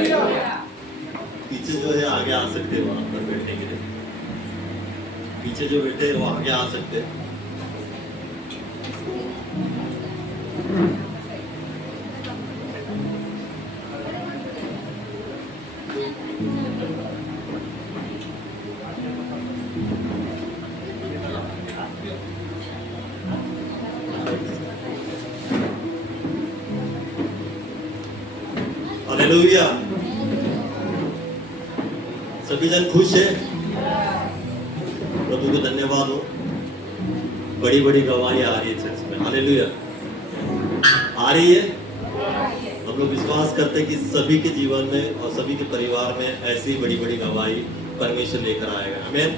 पीछे जो है आगे आ सकते हैं वहां पर बैठने के लिए। पीछे जो बैठे हैं वो आगे आ सकते हैं। हालेलुया। सभी जन खुश है? प्रभु को धन्यवाद हो। बड़ी बड़ी गवाही आ रही है चर्च में। हालेलुया। आ रही है। हम लोग विश्वास करते हैं कि सभी के जीवन में और सभी के परिवार में ऐसी बड़ी बड़ी गवाही परमेश्वर लेकर आएगा। आमीन।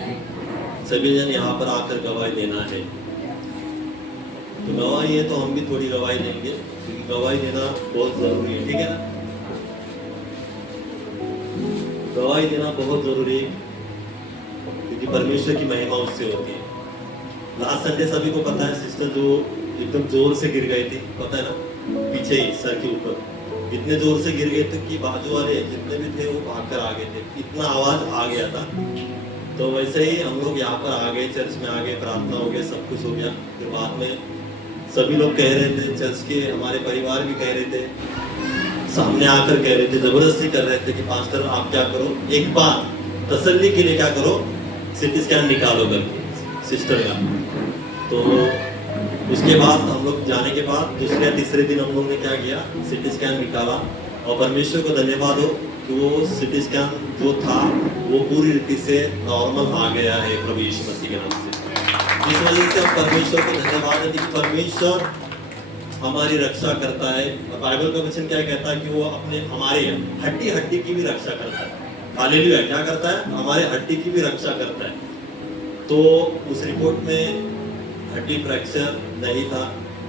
सभी जन यहाँ पर आकर गवाही देना है। तो गवाही है तो हम भी थोड़ी गवाही देंगे, क्योंकि गवाही देना बहुत जरूरी है। ठीक है ना? गवाही देना बहुत जरूरी है, क्योंकि परमेश्वर की महिमा उससे होती है। लास्ट संडे सभी को पता है, सिस्टर जो एकदम जोर से गिर गई थी, पता है ना, पीछे ही सर के ऊपर इतने जोर से गिर गए थे कि बाजू वाले जितने भी थे वो भागकर आ गए थे, इतना आवाज आ गया था। तो वैसे ही हम लोग यहाँ पर आ गए, चर्च में आ गए, प्रार्थना हो गया, सब कुछ हो गया। फिर बाद में सभी लोग कह रहे थे, चर्च के हमारे परिवार भी कह रहे थे, सामने आकर कह रहे थे, जबरदस्ती कर रहे थे कि पास्टर आप क्या करो, एक बार तसल्ली के लिए क्या करो, सिटी स्कैन निकालो करके सिस्टर का। तो उसके बाद हम लोग जाने के बाद दूसरे तीसरे दिन हम लोग ने क्या किया, सिटी स्कैन निकाला। और परमेश्वर को धन्यवाद हो कि वो सिटी स्कैन जो था वो पूरी रीति से नॉर्मल आ गया है प्रभु यीशु मसीह के नाम से। इस वजह से हम परमेश्वर को धन्यवाद है कि परमेश्वर हमारी रक्षा करता है। बाइबल का वचन क्या कहता है कि वो अपने हमारे हड्डी हड्डी की भी रक्षा करता है। हालेलुया। क्या करता है? हमारे हड्डी की भी रक्षा करता है। तो उस रिपोर्ट में हड्डी फ्रैक्चर नहीं था,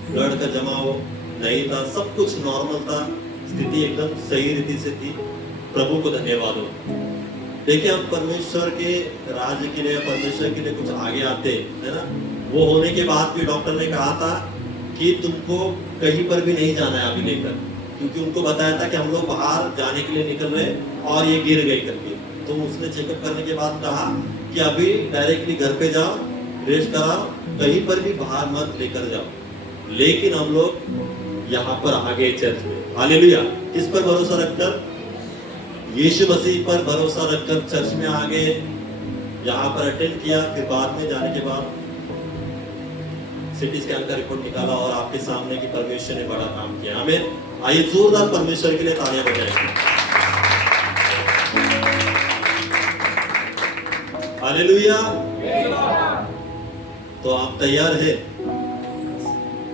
ब्लड का जमाव नहीं था, सब कुछ नॉर्मल था, स्थिति एकदम सही रीति से थी। प्रभु को धन्यवाद हो। देखिए, हम परमेश्वर के राज्य के लिए, परमेश्वर के लिए कुछ आगे आते है ना। वो होने के बाद भी डॉक्टर ने कहा था कि तुमको कहीं पर भी नहीं जाना है अभी लेकर, क्योंकि उनको बताया था कि हम लोग बाहर जाने के लिए निकल रहे और ये गिर गई करके। तो उसने चेकअप करने के बाद कहा कि अभी डायरेक्टली घर पे जाओ, रेस्ट कराओ, कहीं पर भी बाहर मत लेकर जाओ। लेकिन हम लोग यहाँ पर आ गए चर्च में। हालेलुया। किस पर भरोसा रखकर? यीशु मसीह पर भरोसा रखकर चर्च में आ गए, यहाँ पर अटेंड किया। फिर बाद में जाने के बाद सिटी स्कैन का रिपोर्ट निकाला और आपके सामने कि परमेश्वर ने बड़ा काम किया। हमें आइए जोरदार परमेश्वर के लिए तालियां बजाएंगे। हालेलुया। तो आप तैयार है?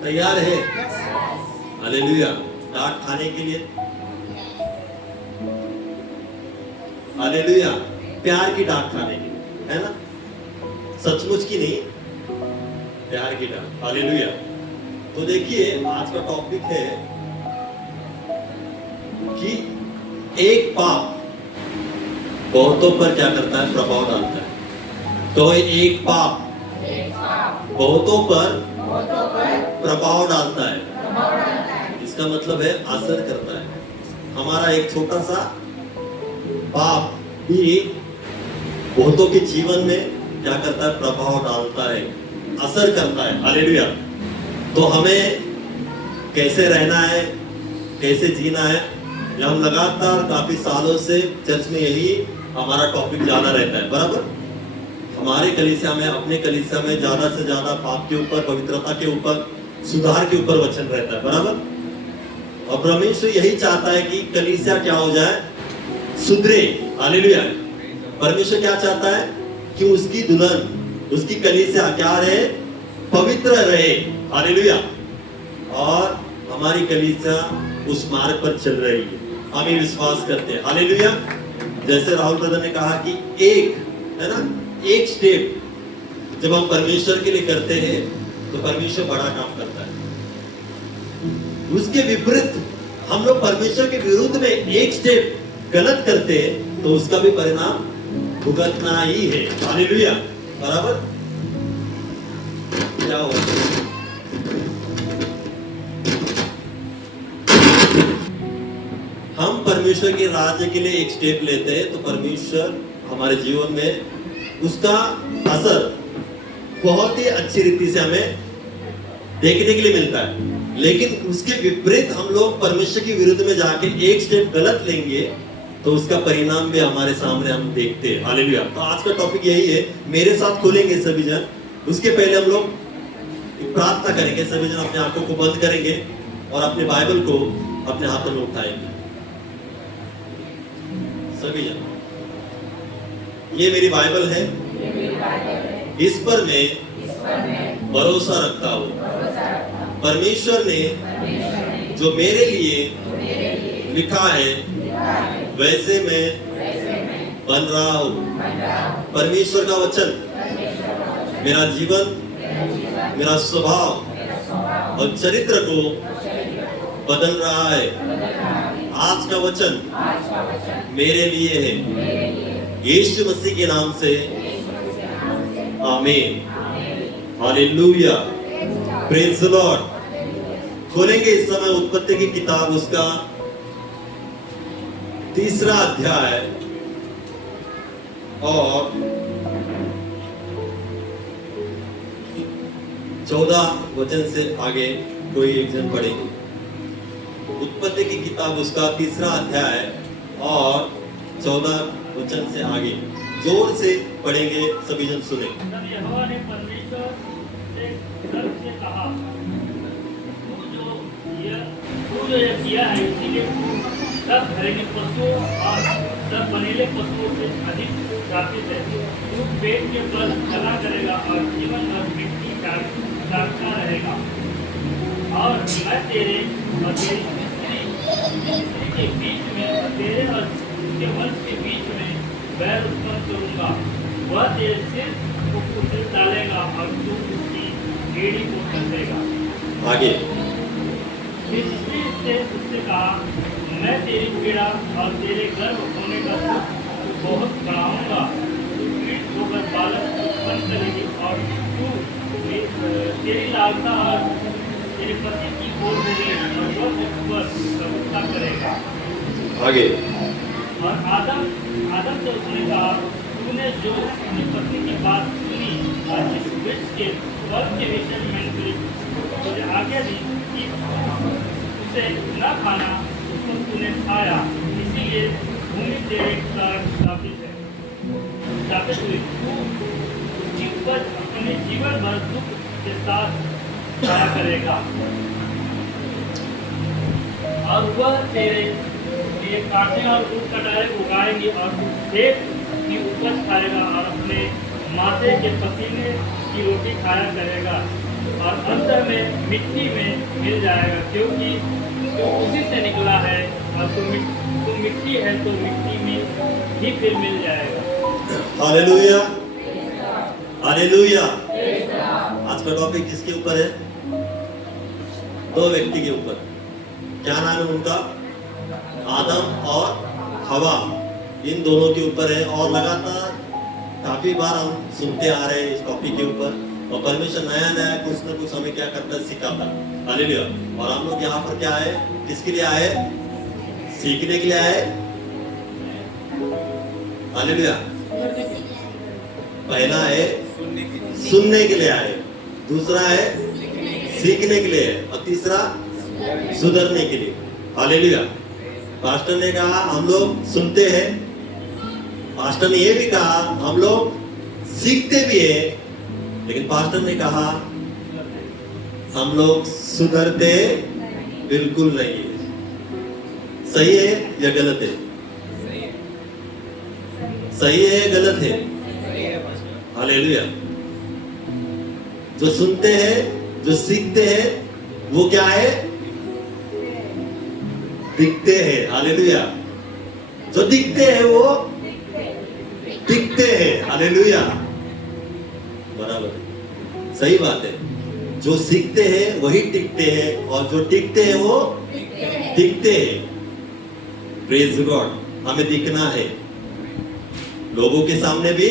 तैयार है? हालेलुया। डांट खाने के लिए? हालेलुया। प्यार की डांट खाने के लिए, है ना? सचमुच की नहीं, प्यार की डांट। हालेलुया। तो देखिए, आज का टॉपिक है कि एक पाप बहुतों पर क्या करता है? प्रभाव डालता है। तो एक पाप बहुतों पर प्रभाव डालता है। इसका मतलब है असर करता है। हमारा एक छोटा सा पाप भी बहुतों के जीवन में क्या करता है? प्रभाव डालता है, असर करता है। हालेलुया। तो हमें कैसे रहना है, कैसे जीना है, हम लगातार काफी सालों से चर्च में यही हमारा टॉपिक ज्यादा रहता है। बराबर? हमारे कलीसिया में, अपने कलीसिया में ज्यादा से ज्यादा पाप के ऊपर, पवित्रता के ऊपर, सुधार के ऊपर वचन रहता है। बराबर? और परमेश्वर यही चाहता है कि कलीसिया क्या हो जाए? सुधरे। हालेलुया। परमेश्वर क्या चाहता है? कि उसकी दुल्हन, उसकी कलीसिया क्या रहे? पवित्र रहे। हालेलुया। और हमारी कलीसिया उस मार्ग पर चल रही है, हम ये विश्वास करते हैं। हालेलुया। जैसे राहुल ब्रदर ने कहा कि एक, है ना, एक स्टेप जब हम परमेश्वर के लिए करते हैं तो परमेश्वर बड़ा काम करता है। उसके विपरीत हम लोग परमेश्वर के विरुद्ध में एक स्टेप गलत करते हैं तो उसका भी परिणाम भुगतना ही है। हालेलुया। बराबर? क्या हुआ? हम परमेश्वर के राज्य के लिए एक स्टेप लेते हैं तो परमेश्वर हमारे जीवन में उसका असर बहुत ही अच्छी रीति से हमें देखने के लिए मिलता है। लेकिन उसके विपरीत हम लोग परमेश्वर के विरुद्ध में जाके एक स्टेप गलत लेंगे तो उसका परिणाम भी हमारे सामने हम देखते हैं। हालेलुया। तो आज का टॉपिक यही है, मेरे साथ खोलेंगे सभी जन। उसके पहले हम लोग प्रार्थना करेंगे, सभी जन अपने आंखों को बंद करेंगे और अपने बाइबल को अपने हाथों में उठाएंगे सभी जन। ये मेरी बाइबल है, इस पर मैं भरोसा रखता हूँ। परमेश्वर ने जो मेरे लिए लिखा है वैसे मैं बन रहा हूँ। परमेश्वर का वचन मेरा जीवन, मेरा स्वभाव और चरित्र को बदल रहा है। आज का वचन मेरे लिए है, यीशु मसीह के नाम से आमीन। Hallelujah, praise the Lord. खोलेंगे इस समय उत्पत्ति की किताब, उसका 3 अध्याय और 14 वचन से आगे कोई एक जन पढ़ेंगे। उत्पत्ति की किताब उसका 3 अध्याय और 14 वचन से आगे जोर से पढ़ेंगे, सभी जन सुने। यहोवा ने परमेश्वर से कहा, तू जो यह किया है इसीलिए सब घरेलू पशुओं और सब बनेले पशुओं से अधिक श्रापित है। तू पेट के बल चला करेगा और जीवन भर मिट्टी काटता रहेगा। और मैं तेरे और तेरी स्त्री के बीच में और तेरे और उसके वंश के बीच में बैर उत्पन्न करूंगा। वह तेरे सिर को कुचल डालेगा और तू उसकी एड़ी को कसेगा। आगे स्त्री से उससे कहा, मैं तेरी पीड़ा और तेरे गर्भ होने का दुख बहुत बढ़ाऊंगा। तू पीड़ित होकर बालक उत्पन्न करेगी और तू तेरी लालसा और तेरे पति की ओर होगी और वह उस पर प्रभुत्व करेगा। आगे और आदम से उसने कहा, तूने जो अपनी पत्नी की बात सुनी और इस वृक्ष के फल के विषय में मैंने तुझे आज्ञा दी कि उसे न खाना, उसको तूने खाया, इसीलिए भूमि तेरे कारण श्रापित हुई। तू उसकी उपज अपने जीवन भर दुख के साथ खाया करेगा और वह तेरे लिए कांटे और ऊँट कटारे उगाएंगी और तू खेत की उपज खाएगा और अपने माथे के पसीने की रोटी खाया करेगा और अंत में मिट्टी में मिल जाएगा, क्योंकि तू उसी से निकला है और तू मिट्टी है तो मिट्टी में ही फिर मिल जाएगा। Hallelujah, hallelujah. आज का टॉपिक किसके ऊपर है? 2 व्यक्ति के ऊपर। क्या नाम है उनका? आदम और हवा। इन दोनों के ऊपर है और लगातार काफी बार हम सुनते आ रहे हैं इस टॉपिक के ऊपर। और परमेश्वर नया नया कुछ न कुछ हमें क्या करता है, सिखाता। हालेलुया। और हम लोग यहाँ पर क्या आए? किसके लिए आए? सीखने के लिए आए। हालेलुया। पहला है सुनने के लिए आए, दूसरा है सीखने के लिए और तीसरा सुधरने के लिए। हालेलुया। पास्टर ने कहा हम लोग सुनते हैं, पास्टर ने ये भी कहा हम लोग सीखते भी हैं, लेकिन पास्टर ने कहा हम लोग सुधरते बिल्कुल नहीं है। सही है या गलत है? सही है या गलत है? हालेलुया। जो सुनते हैं, जो सीखते हैं, वो क्या है? दिखते हैं। हालेलुया। जो दिखते हैं वो टिकते हैं। हालेलुया। बराबर, सही बात है। जो सीखते हैं वही टिकते हैं और जो टिकते हैं वो दिखते हैं। Praise God. हमें दिखना है लोगों के सामने भी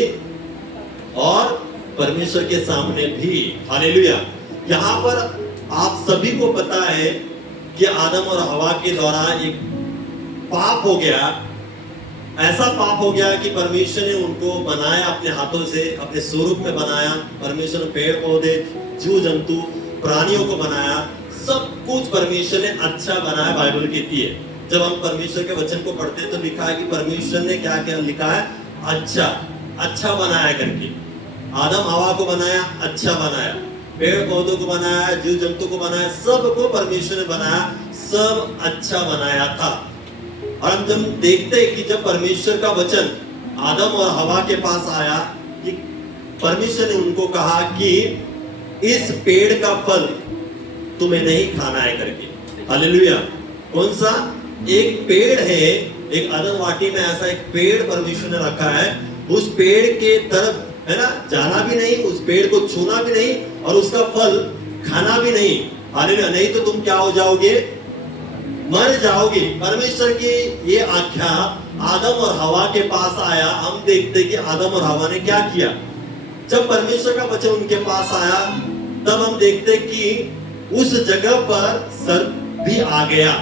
और परमेश्वर के सामने भी। हालेलुया। यहाँ पर आप सभी को पता है कि आदम और हवा के द्वारा एक पाप हो गया, ऐसा पाप हो गया कि परमेश्वर ने उनको बनाया अपने हाथों से, अपने स्वरूप में बनाया। परमेश्वर ने पेड़ पौधे, जीव जंतु, प्राणियों को बनाया, सब कुछ परमेश्वर ने अच्छा बनाया। बाइबल कहती है जब हम परमेश्वर के वचन को पढ़ते हैं तो लिखा है कि परमेश्वर ने क्या क्या लिखा है, अच्छा अच्छा बनाया करके। आदम हवा को बनाया, अच्छा बनाया, पेड़ पौधों को बनाया, जीव जंतु को बनाया, सबको परमेश्वर ने बनाया, सब अच्छा बनाया था। और हम जब देखते हैं कि जब परमेश्वर का वचन आदम और हवा के पास आया कि परमेश्वर ने उनको कहा कि इस पेड़ का फल तुम्हें नहीं खाना है करके। हालेलुया। कौन सा? एक पेड़ है, एक अदन वाटी में ऐसा एक पेड़ परमेश्वर ने रखा है, उस पेड़ के तरफ है ना जाना भी नहीं, उस पेड़ को छूना भी नहीं और उसका फल खाना भी नहीं। हालेलुया। नहीं तो तुम क्या हो जाओगे, मर जाओगे। परमेश्वर की ये आज्ञा आदम और हवा के पास आया। हम देखते कि आदम और हवा ने क्या किया। जब परमेश्वर का वचन उनके पास आया तब हम देखते कि उस जगह पर सर्प भी आ गया।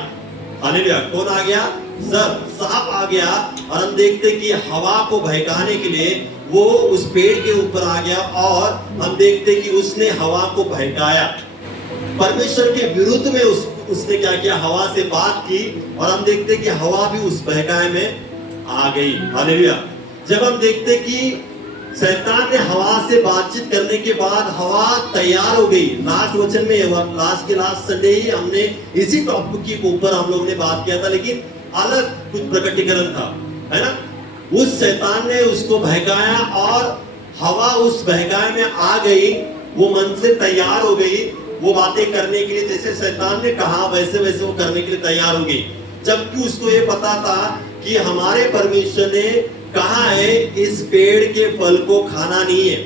हालेलुया। कौन आ गया? सर्प, सांप आ गया। और हम देखते कि हवा को बहकाने के लिए वो उस पेड़ के ऊपर आ गया और हम देखते कि उसने हवा को बहकाया। परमेश्वर के विरुद्ध में उसने क्या किया, हवा से बात की और हम देखते कि हवा भी उस बहकाए में आ गई। हालेलुया। जब हम देखते कि शैतान ने हवा से बातचीत करने के बाद हवा तैयार हो गई। लास्ट वचन में, लास्ट संडे ही हमने इसी टॉपिक के ऊपर हम लोग ने बात किया था, लेकिन अलग कुछ प्रकटीकरण था, है ना। उस शैतान ने उसको बहकाया और हवा उस बहकाए में आ गई। वो मन से तैयार हो गई वो बातें करने के लिए, जैसे शैतान ने कहा वैसे वैसे वो करने के लिए तैयार हो गई। जबकि उसको ये पता था कि हमारे परमेश्वर ने कहा है इस पेड़ के फल को खाना नहीं है।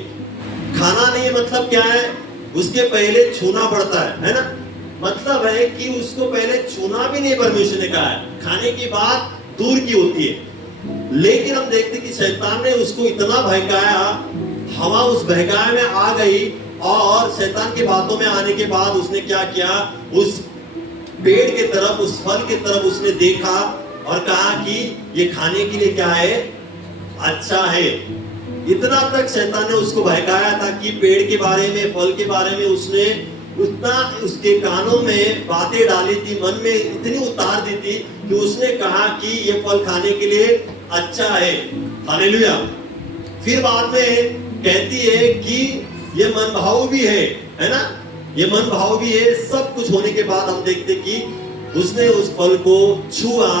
खाना नहीं है मतलब क्या है, उसके पहले छूना पड़ता है ना। मतलब है कि उसको पहले छूना भी नहीं परमेश्वर ने कहा है, खाने की बात दूर की होती है। लेकिन हम देखते कि शैतान ने उसको इतना बहकाया, हवा उस बहकाए में आ गई और शैतान की बातों में आने के बाद उसने क्या किया, उस पेड़ के तरफ, उस फल के तरफ उसने देखा और कहा कि ये खाने के लिए क्या है, अच्छा है। इतना तक शैतान ने उसको बहकाया था कि पेड़ के बारे में, फल के बारे में उसने उतना उसके कानों में बातें डाली थी, मन में इतनी उतार दी थी कि उसने कहा कि ये फल खाने के लिए अच्छा है। हालेलुया। फिर बाद में कहती है कि ये मन भाव भी है ना, ये मन भाव भी है। सब कुछ होने के बाद हम देखते कि उसने उस फल को छुआ,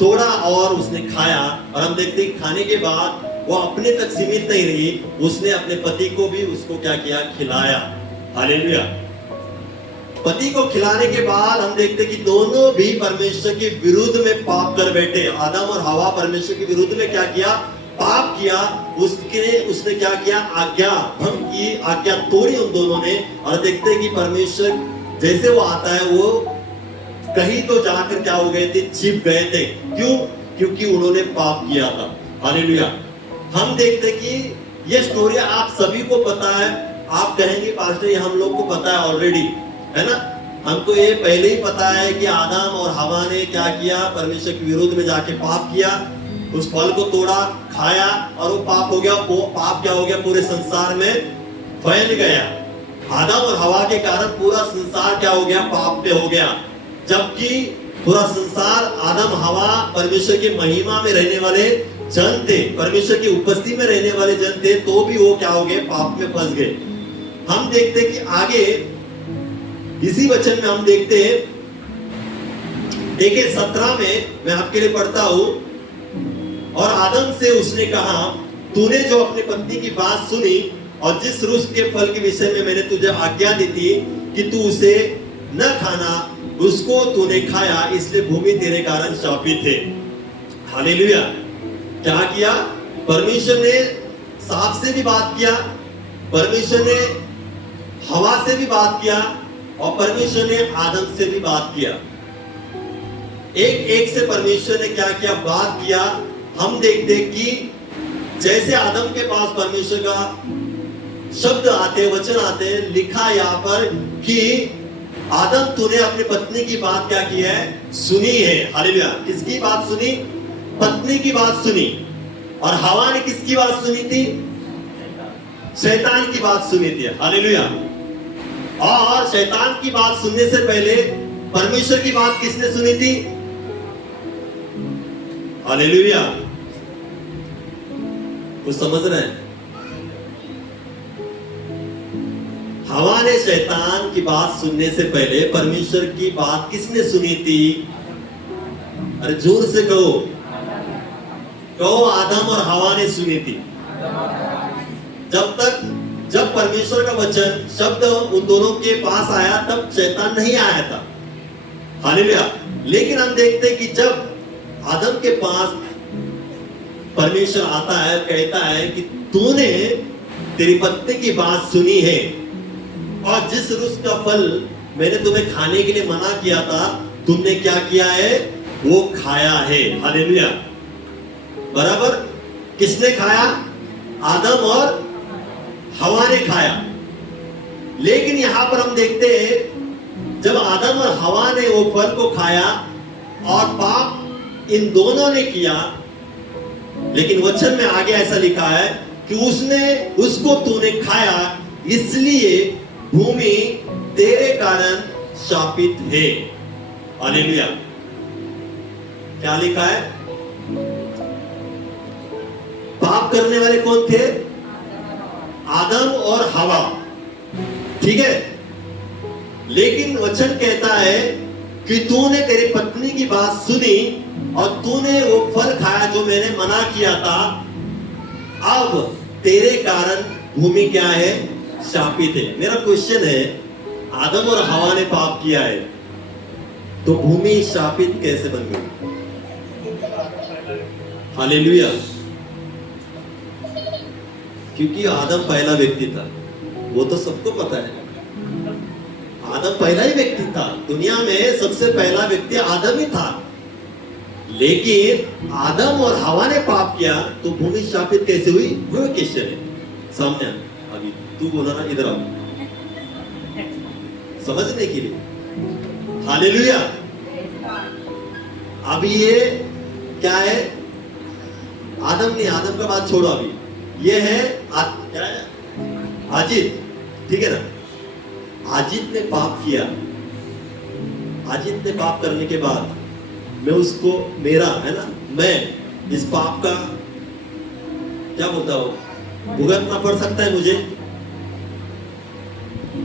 तोड़ा और उसने खाया। और हम देखते कि खाने के बाद वो अपने तक सीमित नहीं रही, उसने अपने पति को भी उसको क्या किया, खिलाया। हालेलुया। पति को खिलाने के बाद हम देखते कि दोनों भी परमेश्वर के विरुद्ध में पाप कर बैठे। आदम और हवा परमेश्वर के विरुद्ध में क्या किया, पाप किया। उसने क्या किया, आज्ञा भंग की, आज्ञा तोड़ी उन दोनों ने। और देखते कि परमेश्वर जैसे वो आता है वो कहीं तो जाकर क्या हो गए थे, छिप गए थे। क्यों? क्योंकि उन्होंने पाप किया था। हालेलुया। हम देखते कि ये स्टोरी आप सभी को पता है। आप कहेंगे पास्टर ये हम लोग को पता है ऑलरेडी, है ना। हमको ये पहले ही पता है कि आदम और हवा ने क्या किया, परमेश्वर के विरुद्ध में जाके पाप किया, उस फल को तोड़ा, खाया और वो पाप हो गया। वो पाप क्या हो गया, पूरे संसार में फैल गया। आदम और हवा के कारण पूरा संसार क्या हो गया, पाप पे हो गया। जबकि पूरा संसार, आदम हवा परमेश्वर की महिमा में रहने वाले जन थे, परमेश्वर की उपस्थिति में रहने वाले जन थे, तो भी वो क्या हो गए, पाप में फंस गए। हम देखते कि आगे इसी वचन में हम देखते हैं, देखिए 17 में मैं आपके लिए पढ़ता हूं। और आदम से उसने कहा, तूने जो अपनी पत्नी की बात सुनी और जिस वृक्ष के फल के विषय में मैंने तुझे आज्ञा दी थी कि तू उसे न खाना, उसको तूने खाया, इसलिए भूमि तेरे कारण शापित है। हालेलुया। क्या किया, परमेश्वर ने सांप से भी बात किया, परमेश्वर ने हवा से भी बात किया और परमेश्वर ने आदम से भी बात किया। एक एक से परमेश्वर ने क्या किया, बात किया। हम देखते कि जैसे आदम के पास परमेश्वर का शब्द आते, वचन आते, लिखा यहाँ पर कि आदम तूने अपनी पत्नी की बात क्या की है, सुनी है। हालेलुया। किसकी बात सुनी? पत्नी की बात सुनी। और हवा ने किसकी बात सुनी थी? शैतान की बात सुनी थी। हालेलुया। और शैतान की बात सुनने से पहले परमेश्वर की बात किसने सुनी थी? हालेलुया। कुछ समझ रहे हैं? हवा ने शैतान की बात सुनने से पहले परमेश्वर की बात किसने सुनी थी? अरे जोर से कहो, कहो आदम और हवा ने सुनी थी। जब परमेश्वर का वचन शब्द उन दोनों के पास आया तब शैतान नहीं आया था। हालेलुया। लेकिन हम देखते हैं कि जब आदम के पास परमेश्वर आता है, कहता है कि तूने तेरी पत्नी की बात सुनी है और जिस वृक्ष का फल मैंने तुम्हें खाने के लिए मना किया था तुमने क्या किया है? वो खाया है। हालेलुया। बराबर। किसने खाया? आदम और हवा ने खाया। लेकिन यहां पर हम देखते हैं जब आदम और हवा ने वो फल को खाया और पाप इन दोनों ने किया, लेकिन वचन में आगे ऐसा लिखा है कि उसको तूने खाया इसलिए भूमि तेरे कारण शापित है। हालेलुया। क्या लिखा है? पाप करने वाले कौन थे? आदम और हवा। ठीक है। लेकिन वचन कहता है कि तूने तेरी पत्नी की बात सुनी और तूने वो फल खाया जो मैंने मना किया था। अब तेरे कारण भूमि क्या है? शापित है। मेरा क्वेश्चन है, आदम और हवा ने पाप किया है तो भूमि शापित कैसे बन गई? हालेलुया। क्योंकि आदम पहला व्यक्ति था, वो तो सबको पता है। आदम पहला ही व्यक्ति था, दुनिया में सबसे पहला व्यक्ति आदम ही था। लेकिन आदम और हवा ने पाप किया तो भूमि शापित कैसे हुई? वो क्वेश्चन है सामने। अभी तू बोला ना, इधर आओ समझने के लिए। हालेलुया। अभी ये क्या है? आदम का बात छोड़ो। अभी ये है क्या है? आजित। ठीक है ना? आजित ने पाप किया। आजित ने पाप करने के बाद मैं उसको, मेरा है ना, मैं इस पाप का क्या बोलता हूं, भुगतना पड़ सकता है मुझे,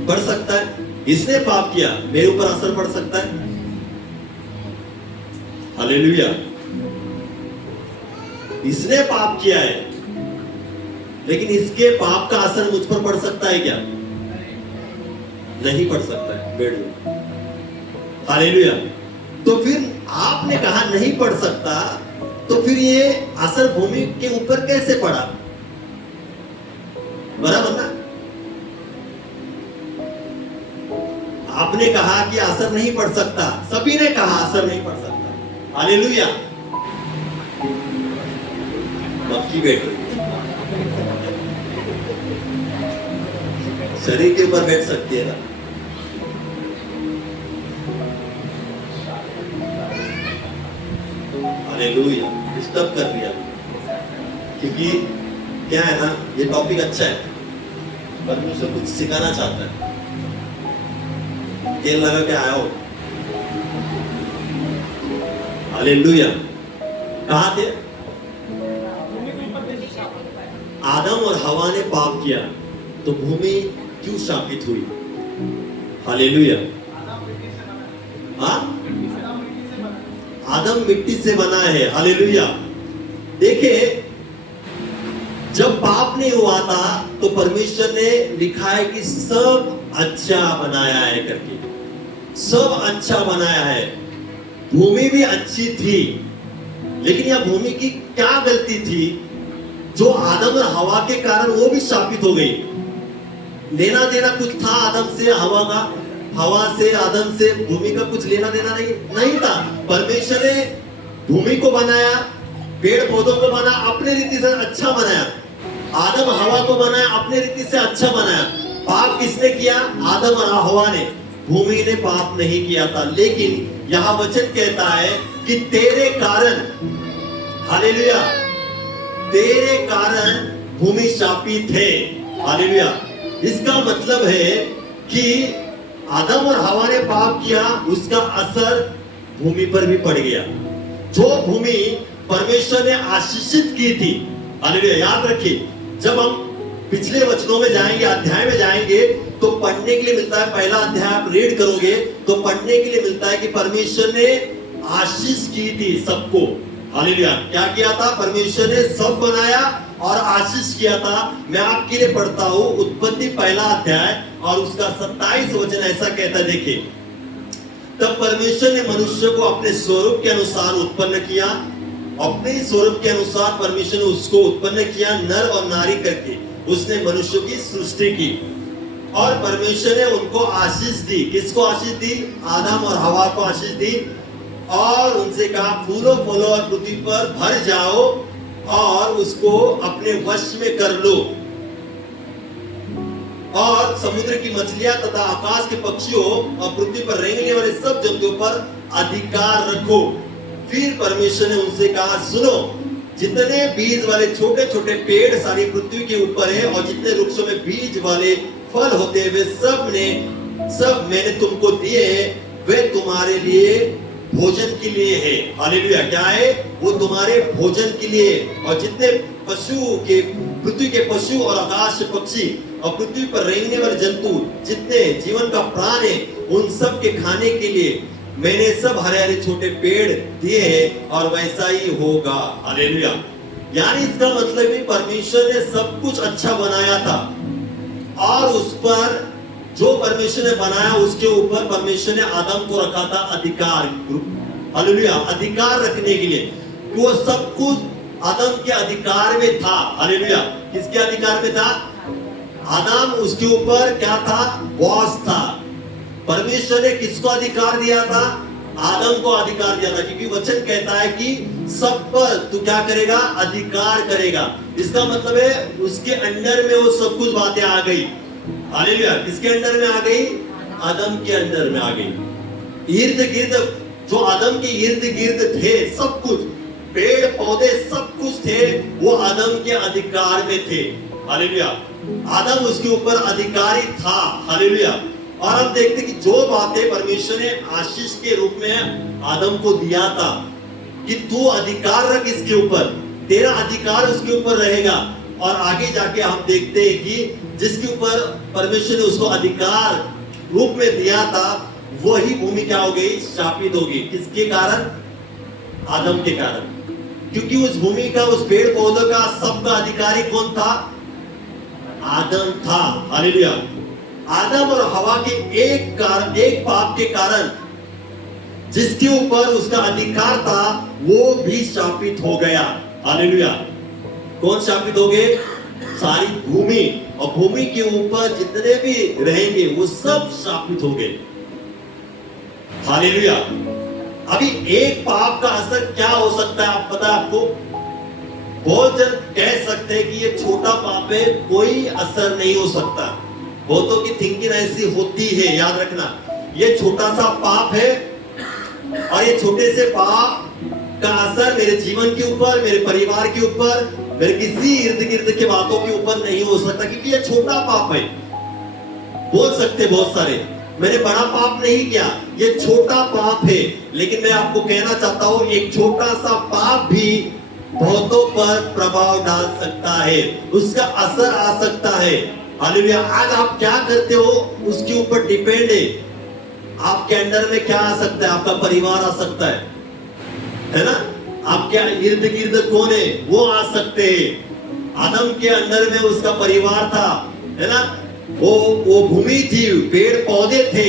पड़ सकता है। इसने पाप किया, मेरे ऊपर असर पड़ सकता है। हालेलुया। इसने पाप किया है लेकिन इसके पाप का असर मुझ पर पड़ सकता है क्या? नहीं पड़ सकता है। बैठ जाओ। हालेलुया। तो फिर आपने कहा नहीं पड़ सकता, तो फिर ये असर भूमि के ऊपर कैसे पड़ा? बराबर ना? आपने कहा कि असर नहीं पड़ सकता, सभी ने कहा असर नहीं पड़ सकता। हालेलुया। बाकी बैठो, शरीर के ऊपर बैठ सकती है ना। हालेलुया। डिस्टर्ब कर दिया क्योंकि क्या है ना, ये टॉपिक अच्छा है पर मुझे कुछ सिखाना चाहता है। तेल लगा के आया हो। हालेलुया। कहाँ थे? आदम और हवा ने पाप किया तो भूमि क्यों शापित हुई? हालेलुया। हाँ, आदम मिट्टी से बना है। हालेलुया। देखिए, जब पाप नहीं हुआ था तो परमेश्वर ने लिखा है कि सब अच्छा बनाया है करके, सब अच्छा बनाया है। भूमि भी अच्छी थी, लेकिन यह भूमि की क्या गलती थी जो आदम और हवा के कारण वो भी शापित हो गई। लेना देना कुछ था आदम से हवा का, हवा से आदम से भूमि का कुछ लेना देना नहीं था। परमेश्वर ने भूमि को बनाया, पेड़ पौधों को बनाया, अपने रीति से अच्छा बनाया। आदम हवा को बनाया, अपने रीति से अच्छा बनाया। पाप किसने किया? आदम और हवा ने। भूमि ने पाप नहीं किया था, लेकिन यहाँ वचन कहता है कि तेरे कारण, हालेलुया, तेरे कारण भूमि शापित है। हालेलुया। इसका मतलब है कि आदम और हवा ने पाप किया, उसका असर भूमि पर भी पड़ गया। जो भूमि परमेश्वर ने आशीषित की थी, हालेलुया, याद रखिए, जब हम पिछले वचनों में जाएंगे, अध्याय में जाएंगे, तो पढ़ने के लिए मिलता है, पहला अध्याय आप रीड करोगे तो पढ़ने के लिए मिलता है कि परमेश्वर ने आशीष की थी सबको। हालेलुया। क्या किया था? परमेश्वर ने सब बनाया और आशीष किया था। मैं आपके लिए पढ़ता हूं उत्पत्ति पहला अध्याय और उसका 27 वचन ऐसा कहता है, देखिए, तब परमेश्वर ने मनुष्य को अपने स्वरूप के अनुसार उत्पन्न किया, अपने स्वरूप के अनुसार परमेश्वर ने उसको उत्पन्न किया, नर और नारी करके उसने मनुष्य की सृष्टि की। और परमेश्वर ने उनको आशीष दी। किसको आशीष दी? आदम और हवा को आशीष दी, और उनसे कहा फूलो फलो और पृथ्वी पर भर जाओ और उसको अपने वश में कर लो, और समुद्र की मछलियां तथा आकाश के पक्षियों और पृथ्वी पर रेंगने वाले सब जंतुओं पर अधिकार रखो। फिर परमेश्वर ने उनसे कहा, सुनो, जितने बीज वाले छोटे छोटे पेड़ सारी पृथ्वी के ऊपर है और जितने वृक्षों में बीज वाले फल होते हैं, वे सब मैंने तुमको दिए हैं, वे तुम्हारे लिए भोजन के लिए है। हालेलुया। क्या है? वो तुम्हारे भोजन के लिए। और जितने पशु के, पृथ्वी के पशु और आकाश के पक्षी और पृथ्वी पर रेंगने वाले जंतु, जितने जीवन का प्राण है, उन सब के खाने के लिए मैंने सब हरे हरे छोटे पेड़ दिए हैं, और वैसा ही होगा। हालेलुया। यानी इसका मतलब है परमेश्वर ने सब कुछ अच्छा बनाया था, और उस पर जो परमेश्वर ने बनाया उसके ऊपर परमेश्वर ने आदम को रखा था अधिकार। हालेलुया। अधिकार रखने के लिए वो सब कुछ आदम के अधिकार में था। हालेलुया। किसके अधिकार में था? आदम, उसके ऊपर क्या था? बॉस था। परमेश्वर ने किसको अधिकार दिया था? आदम को अधिकार दिया था, क्योंकि वचन कहता है कि सब पर तू क्या करेगा? अधिकार करेगा। इसका मतलब है उसके अंडर में वो सब कुछ बातें आ गई। हालेलुया। किसके अंडर में आ गई? आदम के अंडर में आ गई। इर्द गिर्द जो आदम के इर्द गिर्द थे, सब कुछ पेड़ पौधे सब कुछ थे, वो आदम के अधिकार में थे। हालेलुया। आदम उसके ऊपर अधिकारी था। हालेलुया। और हम देखते कि जो बातें परमेश्वर ने आशीष के रूप में आदम को दिया था कि तू अधिकार रख इसके ऊपर, तेरा अधिकार उसके ऊपर रहेगा। और आगे जाके हम देखते हैं कि जिसके ऊपर परमेश्वर ने उसको अधिकार रूप में दिया था, वही भूमि क्या हो गई? शापित हो गई। किसके कारण? आदम के कारण। क्योंकि उस भूमि का, उस पेड़ पौधों का सबका अधिकारी कौन था? आदम था। हालेलुया। आदम और हवा के एक पाप के कारण जिसके ऊपर उसका अधिकार था, वो भी शापित हो गया। हालेलुया। कौन शापित हो गए? सारी भूमि, और भूमि के ऊपर जितने भी रहेंगे वो सब शापित हो गए। हालेलुया। अभी एक पाप का असर क्या हो सकता है? आप पता है आपको? बहुत जन कह सकते हैं कि ये छोटा पाप है, कोई असर नहीं हो सकता। बहुतों की थिंकिंग ऐसी होती है, याद रखना। ये छोटा सा पाप है और ये छोटे से पाप का असर मेरे जीवन के ऊपर, मेरे परिवार के ऊपर, मेरे किसी इर्द गिर्द के बातों के ऊपर नहीं हो सकता, क्योंकि ये छोटा पाप है। बोल सकते बहुत सारे, मैंने बड़ा पाप नहीं किया, ये छोटा पाप है। लेकिन मैं आपको कहना चाहता हूं, एक छोटा सा पाप भी बहुतों पर प्रभाव डाल सकता है, उसका असर आ सकता है। हालेलुया। आज आप क्या करते हो उसके ऊपर डिपेंड है। आपके अंडर में क्या आ सकता है? आपका परिवार आ सकता है ना? आपके इर्द गिर्द कौन है? वो आ सकते हैं। आदम के अंदर में उसका परिवार था, है ना? वो भूमि थी, पेड़ पौधे थे,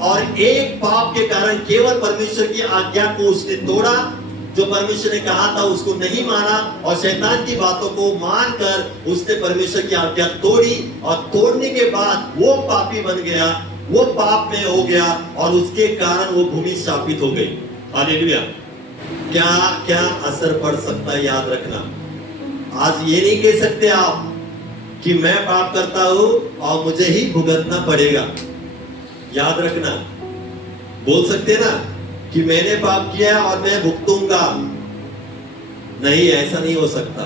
और एक पाप के कारण केवल परमेश्वर की आज्ञा को उसने तोड़ा। जो परमेश्वर ने कहा था उसको नहीं माना, और शैतान की बातों को मानकर उसने परमेश्वर की आज्ञा तोड़ी, और तोड़ने के बाद वो पापी बन गया, वो पाप में हो गया, और उसके कारण वो भूमि शापित हो गई। हालेलुया। क्या क्या असर पड़ सकता है? याद रखना। आज ये नहीं कह सकते आप कि मैं पाप करता हूं और मुझे ही भुगतना पड़ेगा। याद रखना, बोल सकते ना कि मैंने पाप किया और मैं भुगतूंगा, नहीं, ऐसा नहीं हो सकता।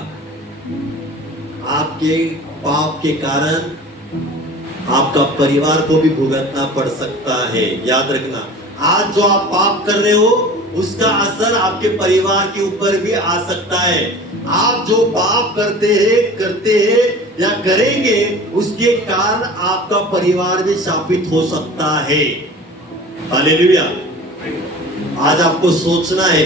आपके पाप के कारण आपका परिवार को भी भुगतना पड़ सकता है। याद रखना, आज जो आप पाप कर रहे हो उसका असर आपके परिवार के ऊपर भी आ सकता है। आप जो पाप करते हैं या करेंगे, उसके कारण आपका परिवार भी शापित हो सकता है। हालेलुया। आज आपको सोचना है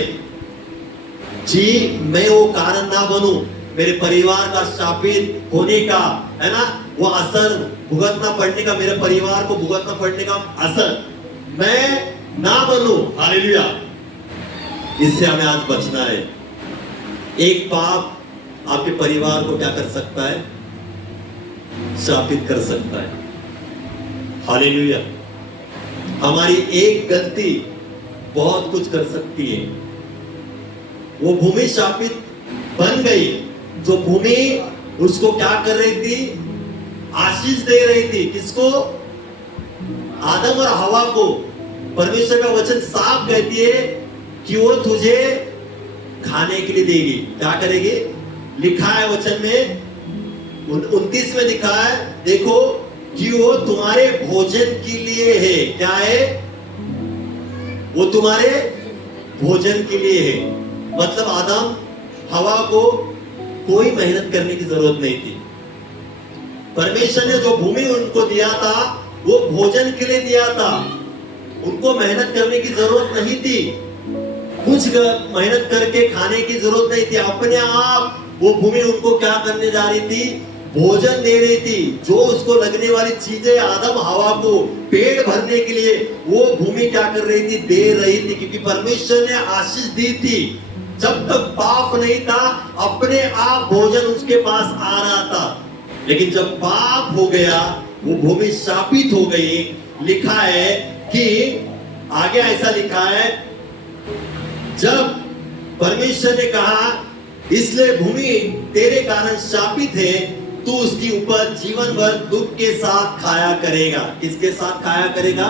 जी, मैं वो कारण ना बनूं, मेरे परिवार का शापित होने का, है ना, वो असर भुगतना पड़ने का, मेरे परिवार को भुगतना पड़ने का असर मैं ना बनूं। हालेलुया। इससे हमें आज बचना है। एक पाप आपके परिवार को क्या कर सकता है? शापित कर सकता है। हालेलुया। हमारी एक गलती बहुत कुछ कर सकती है। वो भूमि शापित बन गई। जो भूमि उसको क्या कर रही थी? आशीष दे रही थी। किसको? आदम और हवा को। परमेश्वर का वचन साफ कहती है कि वो तुझे खाने के लिए देगी। क्या करेगी? लिखा है वचन में 29 में लिखा है, देखो कि वो तुम्हारे भोजन के लिए है। क्या है? वो तुम्हारे भोजन के लिए है। मतलब आदम हवा को कोई मेहनत करने की जरूरत नहीं थी। परमेश्वर ने जो भूमि उनको दिया था वो भोजन के लिए दिया था। उनको मेहनत करने की जरूरत नहीं थी, कुछ मेहनत करके खाने की जरूरत नहीं थी। अपने आप वो भूमि उनको क्या करने जा रही थी? भोजन दे रही थी। जो उसको लगने वाली चीजें आदम हवा को पेट भरने के लिए वो भूमि क्या कर रही थी? दे रही थी, क्योंकि परमेश्वर ने आशीष दी थी। जब तक पाप नहीं था अपने आप भोजन उसके पास आ रहा था, लेकिन जब पाप हो गया वो भूमि शापित हो गई। लिखा है कि आगे ऐसा लिखा है, जब परमेश्वर ने कहा इसलिए भूमि तेरे कारण शापित है, तू उसकी उपज जीवन भर दुख के साथ खाया करेगा। किसके साथ खाया करेगा?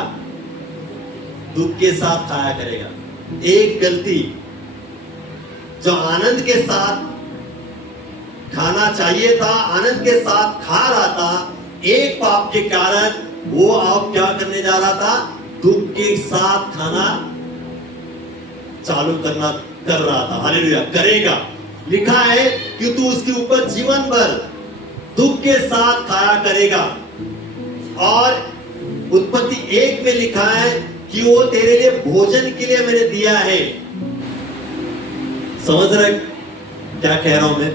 दुख के साथ खाया करेगा। एक गलती जो आनंद के साथ खाना चाहिए था, आनंद के साथ खा रहा था, एक पाप के कारण वो अब क्या करने जा रहा था? दुख के साथ खाना चालू कर रहा था। हालेलुया। करेगा। लिखा है कि तू उसके ऊपर जीवन भर दुख के साथ खाया करेगा। और उत्पत्ति 1 में लिखा है कि वो तेरे लिए भोजन के लिए मैंने दिया है। समझ रहे क्या कह रहा हूं मैं?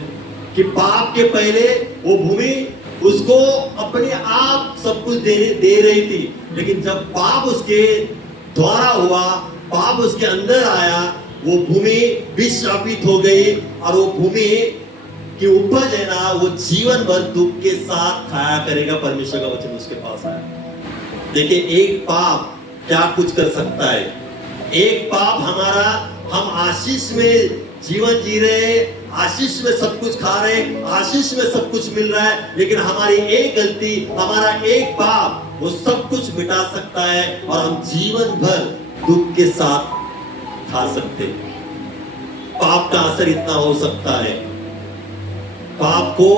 कि पाप के पहले वो भूमि उसको अपने आप सब कुछ दे रही थी, लेकिन जब पाप उसके द्वारा हुआ, पाप उसके अंदर आया, वो भूमि भी शापित हो गई। और वो भूमि की उपज है ना, वो जीवन भर दुख के साथ खाया करेगा। परमेश्वर का वचन उसके पास आया। देखिए, एक पाप क्या कुछ कर सकता है। एक पाप हमारा, हम आशीष में जीवन जी रहे हैं, आशीष में सब कुछ खा रहे हैं, आशीष में सब कुछ मिल रहा है, लेकिन हमारी एक गलती, हमारा एक पाप वो सब कुछ मिटा सकता है और हम जीवन भर दुख के साथ खा सकते। पाप का असर इतना हो सकता है। पाप को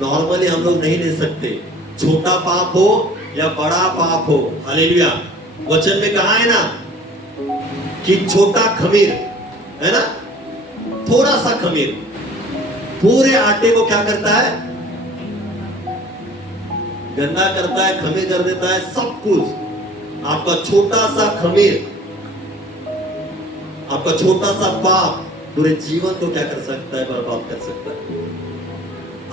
नॉर्मली हम लोग नहीं ले सकते, छोटा पाप हो या बड़ा पाप हो। हालेलुया। वचन में कहा है ना कि छोटा खमीर, है ना, थोड़ा सा खमीर पूरे आटे को क्या करता है? गंदा करता है, खमीर कर देता है सब कुछ। आपका छोटा सा खमीर, आपका छोटा सा पाप पूरे जीवन को क्या कर सकता है? बर्बाद कर सकता है।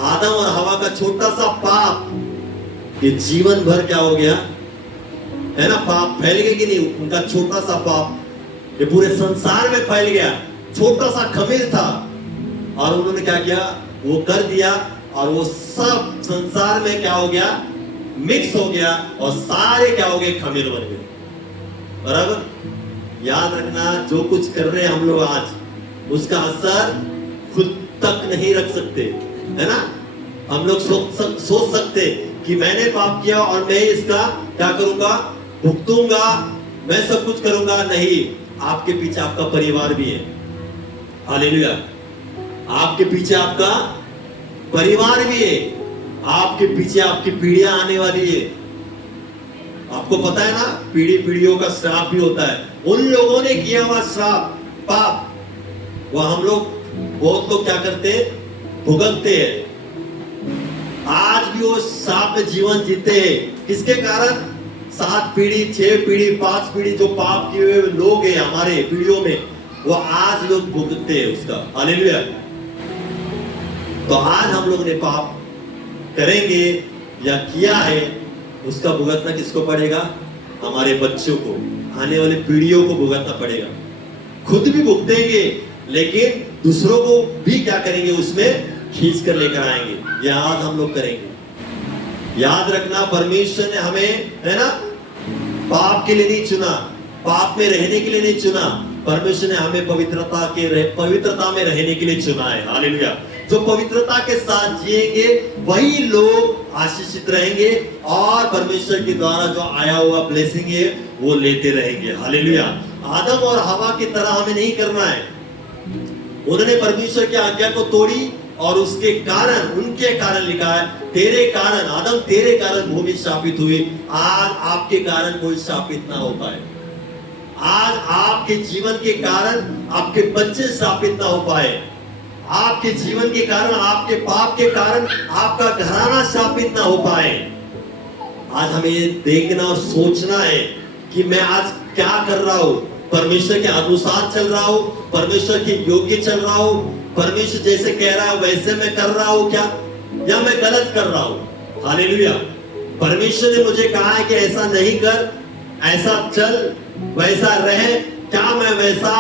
आदम और हवा का छोटा सा पाप ये जीवन भर क्या हो गया, है ना? पाप फैल गया कि नहीं? उनका छोटा सा पाप ये पूरे संसार में फैल गया। छोटा सा खमीर था और उन्होंने क्या किया? वो कर दिया और वो सब संसार में क्या हो गया? मिक्स हो गया और सारे क्या हो गए? खमीर बन गए। बराबर। याद रखना, जो कुछ कर रहे हैं हम लोग आज, उसका असर खुद तक नहीं रख सकते, है ना? हम लोग सोच सकते कि मैंने पाप किया और मैं इसका क्या करूंगा? भुगतूंगा, मैं सब कुछ करूंगा, नहीं। आपके पीछे आपका परिवार भी है। हालेलुया। आपके पीछे आपका परिवार भी है, आपके पीछे आपकी पीढ़ियां आने वाली है। आपको पता है ना, पीढ़ी पीढ़ियों का श्राप भी होता है। उन लोगों ने किया हुआ श्राप, पाप, वो हम लोग, बहुत लोग क्या करते हैं, भुगतते हैं। आज भी वो श्राप में जीवन जीते हैं। किसके कारण? 7 पीढ़ी, 6 पीढ़ी, 5 पीढ़ी जो पाप किए हुए लोग हैं हमारे पीढ़ियों में, वो आज लोग भुगतते हैं उसका। हालेलुया। तो आज हम लोग ने पाप करेंगे या किया है, उसका भुगतना किसको पड़ेगा? हमारे बच्चों को, आने वाली पीढ़ियों को भुगतना पड़ेगा। खुद भी भुगतेंगे, लेकिन दूसरों को भी क्या करेंगे, उसमें खींच कर लेकर आएंगे। यह आज हम लोग करेंगे। याद रखना, परमेश्वर ने हमें, है ना, पाप के लिए नहीं चुना, पाप में रहने के लिए नहीं चुना। परमेश्वर ने हमें पवित्रता में रहने के लिए चुना है। हालेलुया। जो पवित्रता के साथ जिएंगे वही लोग आशीषित रहेंगे, और परमेश्वर के द्वारा जो आया हुआ ब्लेसिंग है वो लेते रहेंगे। हालेलुया। आदम और हवा की तरह हमें नहीं करना है। उन्होंने परमेश्वर की आज्ञा को तोड़ी, और उसके कारण, उनके कारण लिखा है, तेरे कारण आदम, तेरे कारण भूमि शापित हुई। आज आपके कारण कोई शापित ना हो पाए। आज आपके जीवन के कारण आपके बच्चे शापित ना हो पाए। आपके जीवन के कारण, आपके पाप के कारण आपका घराना शापित ना हो पाए। आज हमें देखना और सोचना है कि मैं आज क्या कर रहा हूं। परमेश्वर के अनुसार चल रहा हूं, परमेश्वर के योग्य चल रहा हूं, परमेश्वर जैसे कह रहा है वैसे मैं कर रहा हूं क्या, या मैं गलत कर रहा हूं। हालेलुया। परमेश्वर ने मुझे कहा है कि ऐसा नहीं कर, ऐसा चल, वैसा रहे, क्या मैं वैसा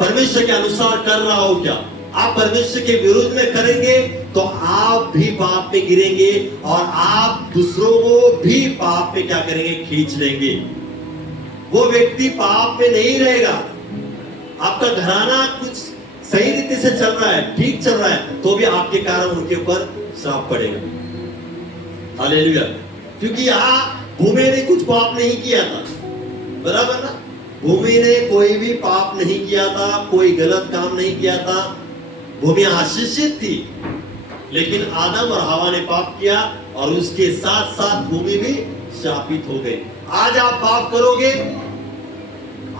परमेश्वर के अनुसार कर रहा हूं क्या? आप परमेश्वर के विरुद्ध में करेंगे तो आप भी पाप में गिरेंगे, और आप दूसरों को भी पाप में क्या करेंगे, खींच लेंगे। वो व्यक्ति पाप में नहीं रहेगा। आपका घराना कुछ सही रीति से चल रहा है, ठीक चल रहा है, तो भी आपके कारण उनके ऊपर श्राप पड़ेगा। हालेलुया। क्योंकि यहाँ भूमि ने कुछ पाप नहीं किया था, बराबर ना? भूमि ने कोई भी पाप नहीं किया था, कोई गलत काम नहीं किया था। भूमि आशीषित थी, लेकिन आदम और हवा ने पाप किया, और उसके साथ साथ भूमि भी शापित हो गई। आज आप पाप करोगे,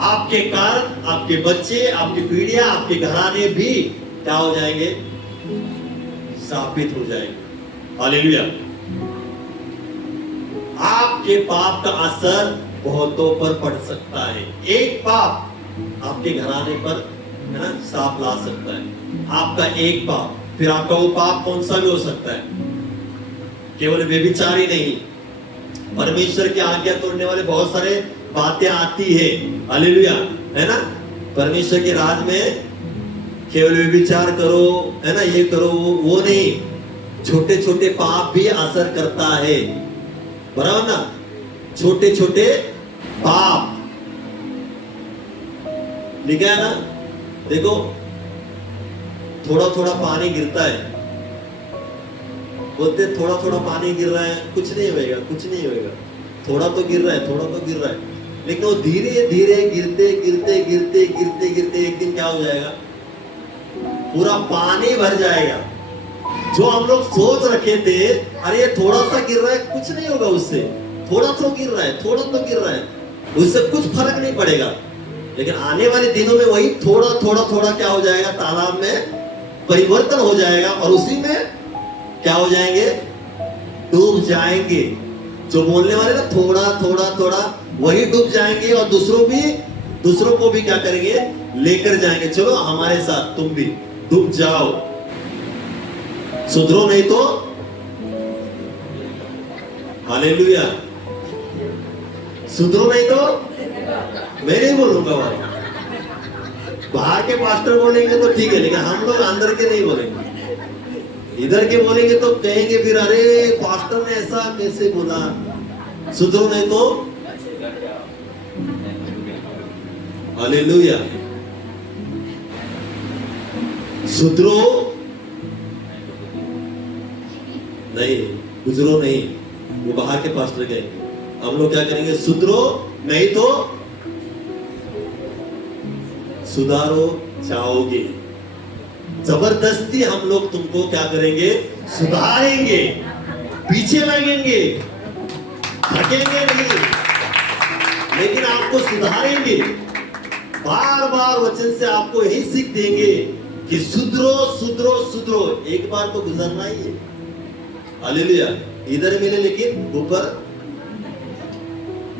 आपके कारण आपके बच्चे, आपकी पीढ़ियां, आपके घराने भी क्या हो जाएंगे, शापित हो जाएंगे। हालेलुया। आपके पाप का असर बहुतों पर पड़ सकता है। एक पाप आपके घराने पर, है ना, श्राप ला सकता है। आपका एक पाप, फिर आपका वो पाप कौन सा भी हो सकता है। केवल व्यभिचार ही नहीं, परमेश्वर की आज्ञा तोड़ने वाले बहुत सारे बातें आती है। हालेलुया, है ना। परमेश्वर के राज में केवल व्यभिचार करो, है ना, ये करो, वो नहीं, छोटे छोटे पाप भी असर करता है, बराबर ना। छोटे छोटे पाप लिखा है ना, देखो, थोड़ा थोड़ा पानी गिरता है, बोलते थोड़ा थोड़ा पानी गिर रहा है, कुछ नहीं होएगा, कुछ नहीं होएगा, थोड़ा तो गिर रहा है, थोड़ा तो गिर रहा है, लेकिन वो धीरे धीरे गिरते गिरते गिरते गिरते गिरते एक दिन क्या हो जाएगा, पूरा पानी भर जाएगा। जो हम लोग सोच रखे थे, अरे ये थोड़ा सा गिर रहा है, कुछ नहीं होगा उससे, थोड़ा तो गिर रहा है, थोड़ा तो गिर रहा है, उससे कुछ फर्क नहीं पड़ेगा। लेकिन आने वाले दिनों में वही थोड़ा थोड़ा थोड़ा क्या हो जाएगा, तालाब में परिवर्तन हो जाएगा, और उसी में क्या हो जाएंगे, डूब जाएंगे। जो बोलने वाले ना थोड़ा थोड़ा थोड़ा, वही डूब जाएंगे, और दूसरों को भी क्या करेंगे, लेकर जाएंगे। चलो हमारे साथ तुम भी डूब जाओ, सुधरो नहीं तो। हालेलुया। सुधरो नहीं तो मैं नहीं बोलूंगा। बाहर के पास्टर बोलेंगे तो ठीक है, लेकिन हम लोग अंदर के नहीं बोलेंगे। इधर के बोलेंगे तो कहेंगे फिर, अरे पास्टर ने ऐसा कैसे बोला। सुधरो नहीं तो। हालेलुया। सुधरो नहीं, गुजरो नहीं, वो बाहर के पास्टर कहेंगे। हम लोग क्या करेंगे? सुधरो नहीं तो सुधारो चाहोगे। जबरदस्ती हम लोग तुमको क्या करेंगे? सुधारेंगे, पीछे लगेंगे, थकेंगे नहीं, लेकिन आपको सुधारेंगे। बार बार वचन से आपको यही सीख देंगे कि सुधरो सुधरो सुधरो। एक बार तो गुजरना ही है। हालेलुया। इधर मिले लेकिन ऊपर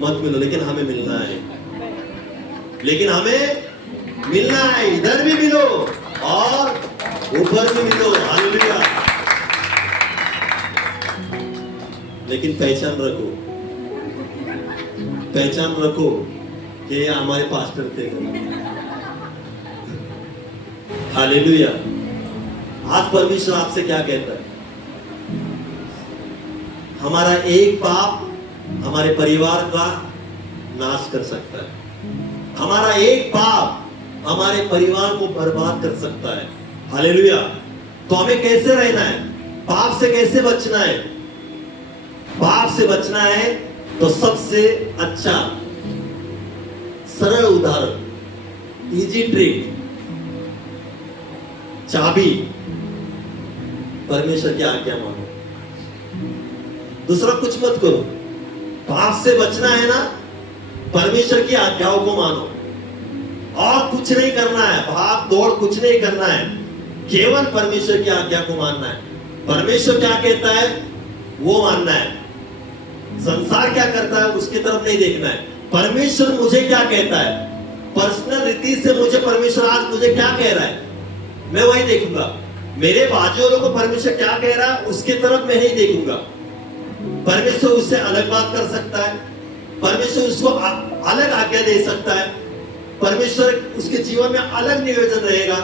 मत मिलो, लेकिन हमें मिलना है, लेकिन हमें मिलना है। इधर भी मिलो और ऊपर भी मिलो। हालेलुया। लेकिन पहचान रखो, पहचान रखो कि ये हमारे पास्टर थे। हालेलुया। आज परमेश्वर आपसे क्या कहता है? हमारा एक पाप हमारे परिवार का नाश कर सकता है। हमारा एक पाप हमारे परिवार को बर्बाद कर सकता है। हालेलुया। तो हमें कैसे रहना है? पाप से कैसे बचना है? पाप से बचना है तो सबसे अच्छा सरल उदाहरण, इजी ट्रिक, चाबी, परमेश्वर की आज्ञा मानो। दूसरा कुछ मत करो। पाप से बचना है ना, परमेश्वर की आज्ञाओं को मानो, और कुछ नहीं करना है, भाग दौड़ कुछ नहीं करना है, केवल परमेश्वर की आज्ञा को मानना है। परमेश्वर क्या कहता है वो मानना है। संसार क्या करता है उसकी तरफ नहीं देखना है। परमेश्वर मुझे क्या कहता है, पर्सनल रीति से मुझे परमेश्वर आज मुझे क्या कह रहा है, मैं वही देखूंगा। मेरे बाजू वालों को परमेश्वर क्या कह रहा है उसकी तरफ मैं नहीं देखूंगा। परमेश्वर उससे अलग बात कर सकता है, परमेश्वर उसको अलग आज्ञा दे सकता है, परमेश्वर उसके जीवन में अलग नियोजन रहेगा।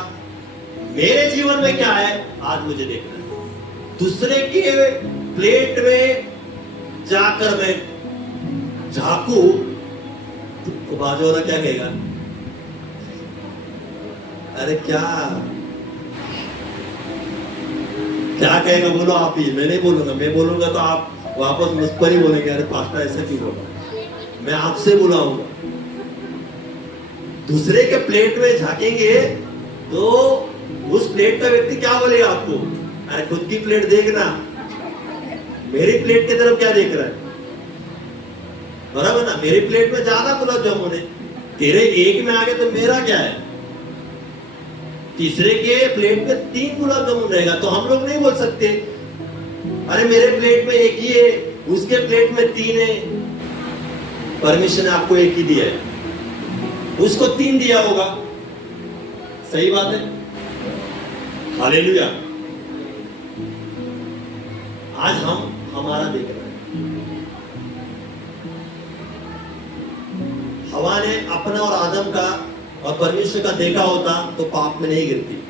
मेरे जीवन में क्या है आज मुझे देखना है। दूसरे के प्लेट में जाकर मैं झांकू तो बाजू वाला क्या कहेगा? अरे क्या क्या कहेगा? बोलो आप ही। मैं नहीं बोलूंगा। मैं बोलूंगा तो आप वापस मुझ पर ही बोलेंगे, अरे पास्टर ऐसा क्यों बोला? मैं आपसे बुलाऊंगा। दूसरे के प्लेट में झांकेंगे तो उस प्लेट का व्यक्ति क्या बोलेगा आपको? अरे खुद की प्लेट देखना, मेरी प्लेट की तरफ क्या देख रहा है? बराबर ना? मेरी प्लेट में ज्यादा गुलाब जामुन है, तेरे एक में आ गए तो मेरा क्या है? तीसरे के प्लेट में 3 गुलाब जामुन रहेगा तो हम लोग नहीं बोल सकते अरे मेरे प्लेट में एक ही है, उसके प्लेट में 3 है। परमेश्वर ने आपको एक ही दिया है, उसको 3 दिया होगा। सही बात है। हालेलुया। आज हम हमारा देख रहे हैं। हवा ने अपना और आदम का और परमेश्वर का देखा होता तो पाप में नहीं गिरती।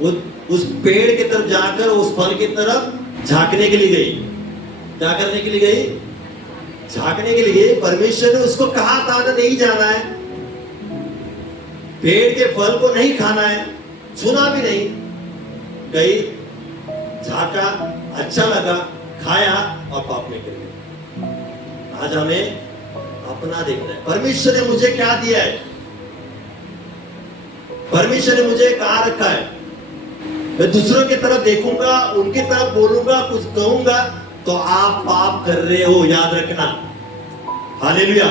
वो उस पेड़ की तरफ जाकर उस फल की तरफ झांकने के लिए गई। क्या करने के लिए गई? झांकने के लिए। परमेश्वर ने उसको कहा था ना नहीं जाना है, पेड़ के फल को नहीं खाना है, सुना भी नहीं, गई, झांका, अच्छा लगा, खाया और पाप में गिर गई। आज हमें अपना देखना है। परमेश्वर ने मुझे क्या दिया है, परमेश्वर ने मुझे कहां रखा है। मैं दूसरों की तरफ देखूंगा, उनकी तरफ बोलूंगा, कुछ कहूंगा तो आप पाप कर रहे हो, याद रखना। हालेलुया।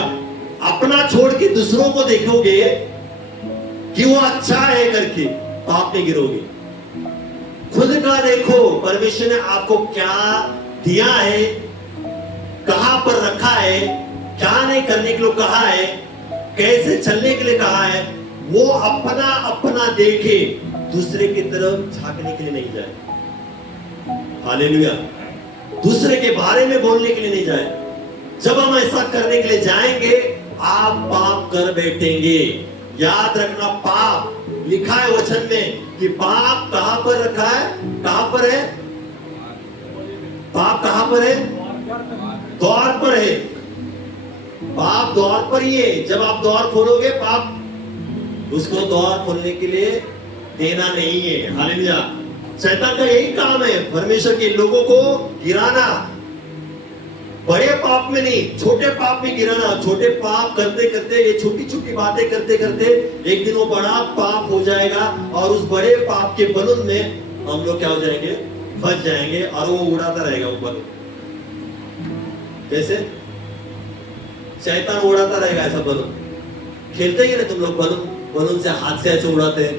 अपना छोड़ के दूसरों को देखोगे कि वो अच्छा है करके, पाप में गिरोगे। खुद का देखो, परमेश्वर ने आपको क्या दिया है, कहां पर रखा है, क्या नहीं करने के लिए कहा है, कैसे चलने के लिए कहा है, वो अपना अपना देखे, दूसरे की तरफ झांकने के लिए नहीं जाए। हालेलुया। दूसरे के बारे में बोलने के लिए नहीं जाए। जब हम ऐसा करने के लिए जाएंगे आप पाप कर बैठेंगे। याद रखना, पाप लिखा है वचन में कि पाप कहां पर रखा है, कहां पर है? पाप कहां पर है? द्वार पर है। पाप द्वार पर ही है। जब आप द्वार खोलोगे, पाप उसको द्वार खोलने के लिए देना नहीं है। हालेलुया। शैतान का यही काम है, परमेश्वर के लोगों को गिराना, बड़े पाप में नहीं, छोटे पाप में गिराना। छोटे पाप करते करते, ये छोटी छोटी बातें करते करते एक दिन वो बड़ा पाप हो जाएगा, और उस बड़े पाप के बलून में हम लोग क्या हो जाएंगे, फंस जाएंगे, और वो उड़ाता रहेगा वो बलून। कैसे? शैतान उड़ाता रहेगा ऐसा बलून। खेलते ही ना तुम लोग बलून, बलून से हाथ से ऐसे उड़ाते हैं,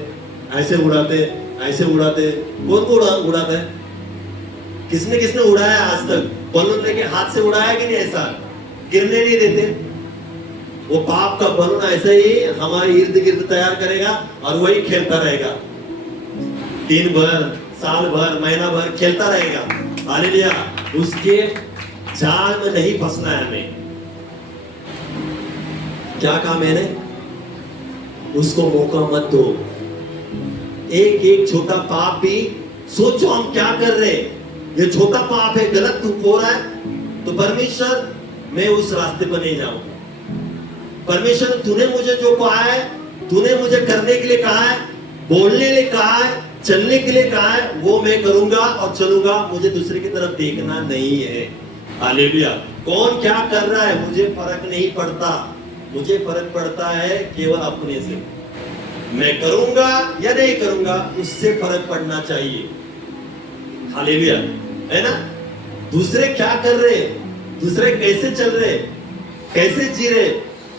ऐसे उड़ाते, ऐसे उड़ाते। कौन को उड़ाता है? किसने किसने उड़ाया आज तक? बलून लेके हाथ से उड़ाया कि नहीं? ऐसा गिरने नहीं देते। वो पाप का बलून ऐसे ही हमारे इर्द गिर्द तैयार करेगा, और वही खेलता रहेगा, दिन भर, साल भर, महीना भर खेलता रहेगा। हालेलुया। उसके जाल में नहीं फंसना है हमें। क्या काम है? उसको मौका मत दो। एक एक छोटा पाप भी सोचो हम क्या कर रहे हैं, ये छोटा पाप है, गलत तू हो रहा है, तो परमेश्वर मैं उस रास्ते पर नहीं जाऊंगा। परमेश्वर तूने मुझे जो कहा है, तूने मुझे करने के लिए कहा है, बोलने के लिए कहा है, चलने के लिए कहा है, वो मैं करूंगा और चलूंगा। मुझे दूसरे की तरफ देखना नहीं है। हालेलुया। कौन क्या कर रहा है मुझे फर्क नहीं पड़ता। मुझे फर्क पड़ता है केवल अपने से। मैं करूंगा या नहीं करूंगा, उससे फर्क पड़ना चाहिए। हालेलुया, है ना? दूसरे क्या कर रहे, दूसरे कैसे चल रहे, कैसे जी रहे,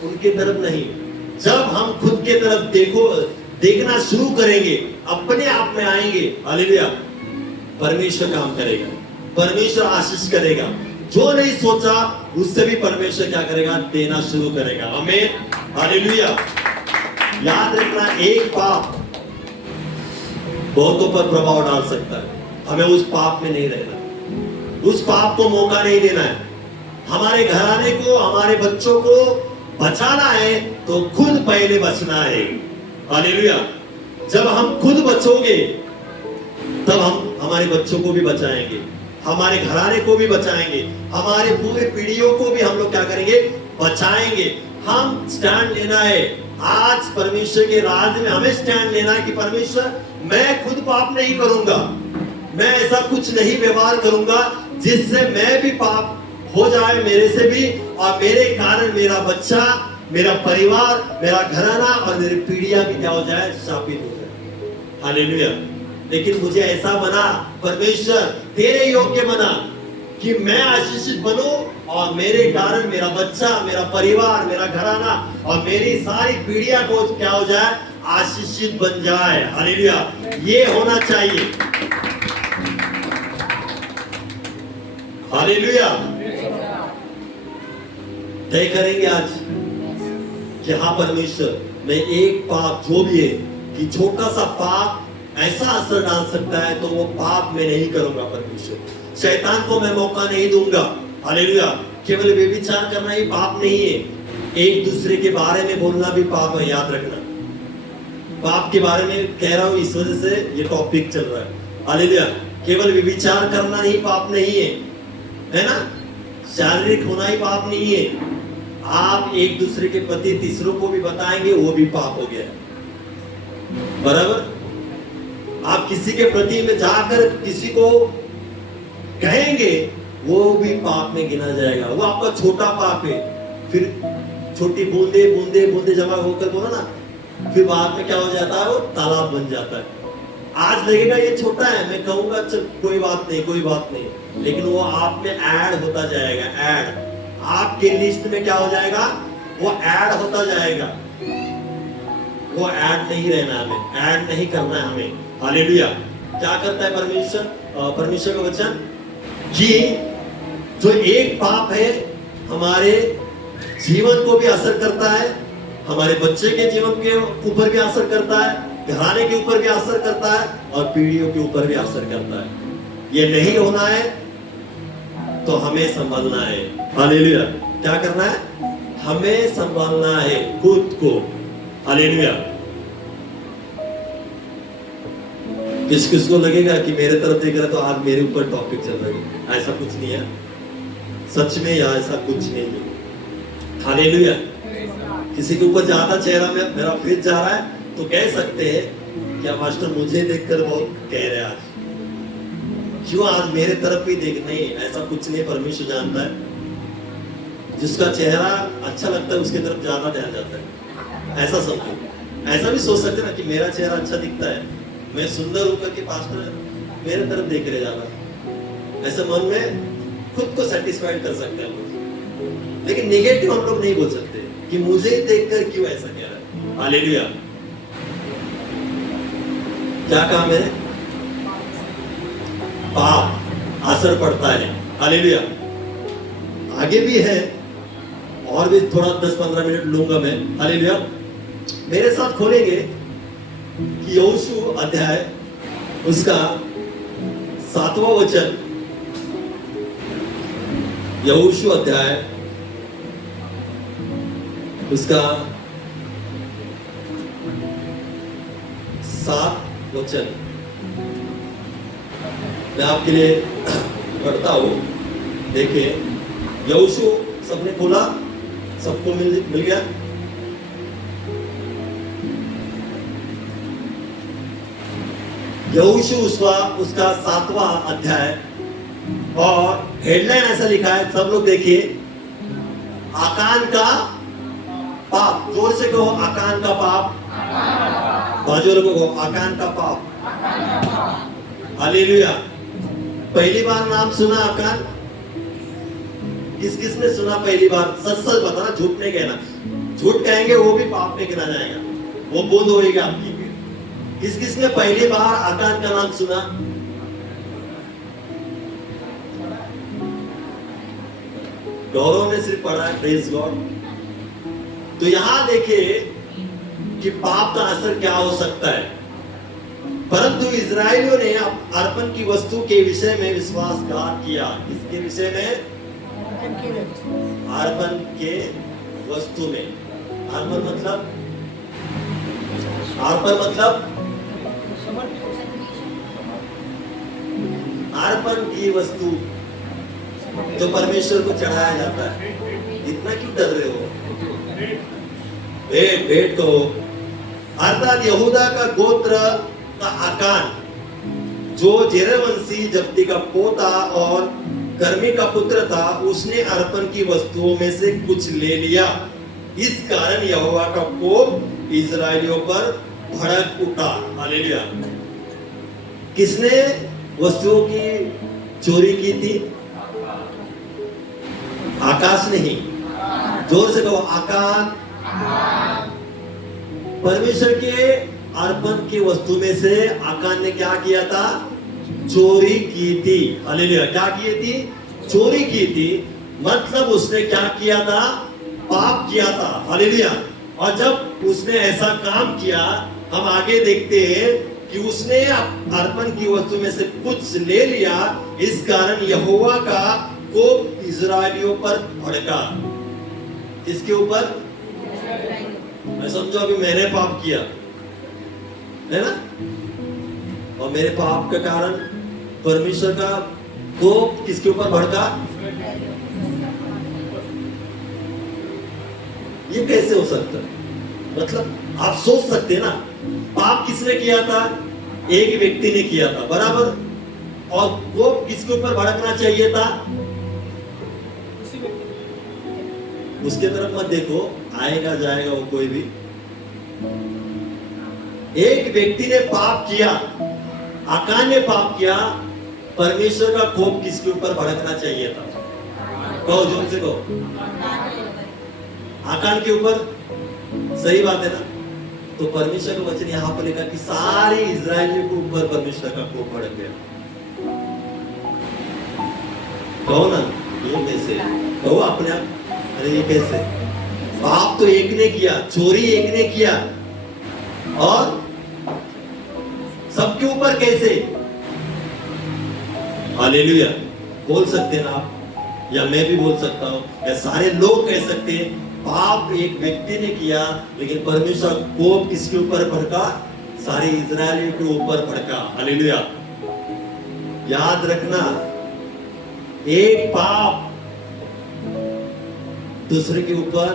उनके तरफ नहीं। जब हम खुद के तरफ देखना शुरू करेंगे, अपने आप में आएंगे, हालेलुया, परमेश्वर काम करेगा, परमेश्वर आशीष करेगा। जो नहीं सोचा उससे भी परमेश्वर क्या करेगा, देना शुरू करेगा। आमीन, हालेलुया। याद रखना, एक पाप बहुतों पर प्रभाव डाल सकता है। हमें उस पाप में नहीं रहना, उस पाप को मौका नहीं देना है। हमारे घराने को, हमारे बच्चों को बचाना है तो खुद पहले बचना है। हालेलुया। जब हम खुद बचोगे तब हम हमारे बच्चों को भी बचाएंगे, हमारे घराने को भी बचाएंगे, हमारे पूरे पीढ़ियों को भी हम लोग क्या करेंगे, बचाएंगे। हम स्टैंड लेना है आज परमेश्वर के राज में। हमें स्टैंड लेना है कि परमेश्वर, मैं खुद पाप नहीं करूंगा, मैं ऐसा कुछ नहीं व्यवहार करूंगा जिससे मैं भी पाप हो जाए मेरे से भी, और मेरे कारण मेरा बच्चा, मेरा परिवार, मेरा घराना और मेरी पीढ़ियां भी क्या हो जाए, शापित हो जाए। हालेलुया। लेकिन मुझे ऐसा बना परमेश्वर, तेरे योग्य बना कि मैं आशीषित बनूं, और मेरे कारण मेरा बच्चा, मेरा परिवार, मेरा घराना और मेरी सारी पीढ़ियां को क्या हो जाए, आशीषित बन जाए। हालेलुया। ये होना चाहिए। हालेलुया। तय करेंगे आज कि हाँ परमेश्वर, मैं एक पाप जो भी है, कि छोटा सा पाप ऐसा असर डाल सकता है, तो वो पाप मैं नहीं करूंगा। परमेश्वर, शैतान को मैं मौका नहीं दूंगा। हालेलुया। केवल व्यभिचार करना ही पाप नहीं है, एक दूसरे के बारे में बोलना भी पाप है। याद रखना, पाप के बारे में कह रहा हूं इस वजह से ये टॉपिक चल रहा है। हालेलुया। केवल व्यभिचार करना ही पाप नहीं है ना? शारीरिक होना ही पाप नहीं है। आप एक दूसरे के प्रति तीसरों को भी बताएंगे, वो भी पाप हो गया। बराबर? आप किसी के प्रति में जाकर किसी को कहेंगे, वो भी पाप में गिना जाएगा। वो आपका छोटा पाप है। फिर छोटी बूंदे बूंदे बूंदे जमा होकर बोला ना, फिर बाद में क्या हो जाता है, वो तालाब बन जाता है। आज लगेगा ये छोटा है, मैं कहूंगा चल कोई बात नहीं, कोई बात नहीं, लेकिन वो आप में ऐड होता जाएगा। ऐड आपके लिस्ट में क्या हो जाएगा, वो ऐड होता जाएगा। वो ऐड नहीं रहना, हमें ऐड नहीं करना है हमें। हालेलुया। क्या करता है परमेश्वर, परमेश्वर का वचन, कि जो एक पाप है हमारे जीवन को भी असर करता है, हमारे बच्चे के जीवन के ऊपर भी असर करता है, घराने के ऊपर भी असर करता है, और पीढ़ियों के ऊपर भी असर करता है। ये नहीं होना है तो हमें संभालना है। हालेलुया। क्या करना है, हमें संभालना है खुद को। हालेलुया। किस किस को लगेगा कि मेरे तरफ देख रहा तो आज मेरे ऊपर टॉपिक चल रहा है, ऐसा कुछ नहीं है। सच में या ऐसा कुछ नहीं है। हालेलुया। किसी के ऊपर ज्यादा चेहरा में मेरा फेस जा रहा है तो कह सकते हैं क्या मास्टर मुझे देखकर बहुत कह रहे हैं आज, क्यों आज मेरे तरफ भी देखना ही, ऐसा कुछ नहीं। परमेश्वर जानता है जिसका चेहरा अच्छा लगता है उसके तरफ ज्यादा ध्यान जाता है, ऐसा समझो। ऐसा भी सोच सकते ना कि मेरा चेहरा अच्छा दिखता है, मैं सुंदर होकर के पास्टर मेरे तरफ देख रहे ज्यादा, ऐसे मन में खुद को सेटिस्फाइड कर सकते हैं हम लोग। लेकिन नेगेटिव हम लोग नहीं बोल सकते कि मुझे देखकर क्यों ऐसा कह रहा है। हालेलुया। क्या काम है? पाप असर पड़ता है। हालेलुया। आगे भी है और भी थोड़ा 10-15 मिनट लूंगा मैं। हालेलुया। मेरे साथ खोलेंगे कि यहोशू अध्याय उसका 7वां वचन, यहोशू अध्याय उसका 7 वचन मैं आपके लिए पढ़ता हूं। देखिए, यहोशू सबने खोला, सबको मिल गया। यहोशू उसका 7वां अध्याय और हेडलाइन ऐसा लिखा है, सब लोग देखिए, आकान का पाप। जोर से कहो, आकान का पाप। बाजू को कहो, आकान का पाप। हालेलुया। पहली बार नाम सुना आकान? किसने सुना पहली बार? सच सच बताना, झूठ नहीं कहना। झूठ कहेंगे वो भी पाप में गिना जाएगा, वो बूंद होगी आपकी। किसने पहली बार आकान का नाम सुना? गौरव ने सिर्फ पढ़ा है, प्रेज गॉड। तो यहां देखिए कि पाप का असर क्या हो सकता है। परंतु इजरायलियों ने अर्पण की वस्तु के विषय में विश्वासघात किया। किसके विषय में? अर्पण के वस्तु में। अर्पण मतलब अर्पण की वस्तु जो परमेश्वर को चढ़ाया जाता है। इतना क्यों डर रहे हो? भेंट को, अर्थात यहूदा का गोत्र का आकान, जो जेरवंशी जब्ती का पोता और कर्मी का पुत्र था, उसने अर्पण की वस्तुओं में से कुछ ले लिया। इस कारण यहोवा का कोप इजरायलियों पर भड़क उठा। हालेलुया। किसने वस्तुओं की चोरी की थी? आकाश नहीं। जोर से कहो, आकाश। परमेश्वर के अर्पण की वस्तु में से आकान ने क्या किया था? चोरी की थी। हालेलुया। क्या की थी? चोरी की थी। मतलब उसने क्या किया था? पाप किया था। हालेलुया। और जब उसने ऐसा काम किया, हम आगे देखते हैं कि उसने अर्पण की वस्तु में से कुछ ले लिया। इस कारण यहोवा का कोप इजरायलियों पर भड़का। किसके ऊपर? मैं समझो अभी मैंने पाप किया है ना, और मेरे पाप के कारण परमेश्वर का कोप किसके ऊपर भड़का? ये कैसे हो सकता है? मतलब आप सोच सकते हैं ना, पाप किसने किया था? एक व्यक्ति ने किया था, बराबर। और वो किसके ऊपर भड़कना चाहिए था? उसके तरफ मत देखो, आएगा जाएगा वो कोई भी। एक व्यक्ति ने पाप किया, आकान ने पाप किया, परमेश्वर का कोप किसके ऊपर भड़कना चाहिए था? कहो, जोर से कहो। आकान के ऊपर। सही बात है ना? तो परमेश्वर का वचन यहां पर लिखा कि सारे इजरायलियों के ऊपर परमेश्वर का कोप भड़क गया। कहो ना, ये कैसे? कहो अपने आप, अरे ये कैसे? पाप तो एक ने किया, चोरी एक ने किया, और सबके ऊपर कैसे? हालेलुया। बोल सकते हैं ना आप, या मैं भी बोल सकता हूं, या सारे लोग कह सकते हैं, पाप एक व्यक्ति ने किया, लेकिन परमेश्वर कोप किसके ऊपर भड़का? सारे इजरायलियों के ऊपर भड़का। हालेलुया। याद रखना, एक पाप दूसरे के ऊपर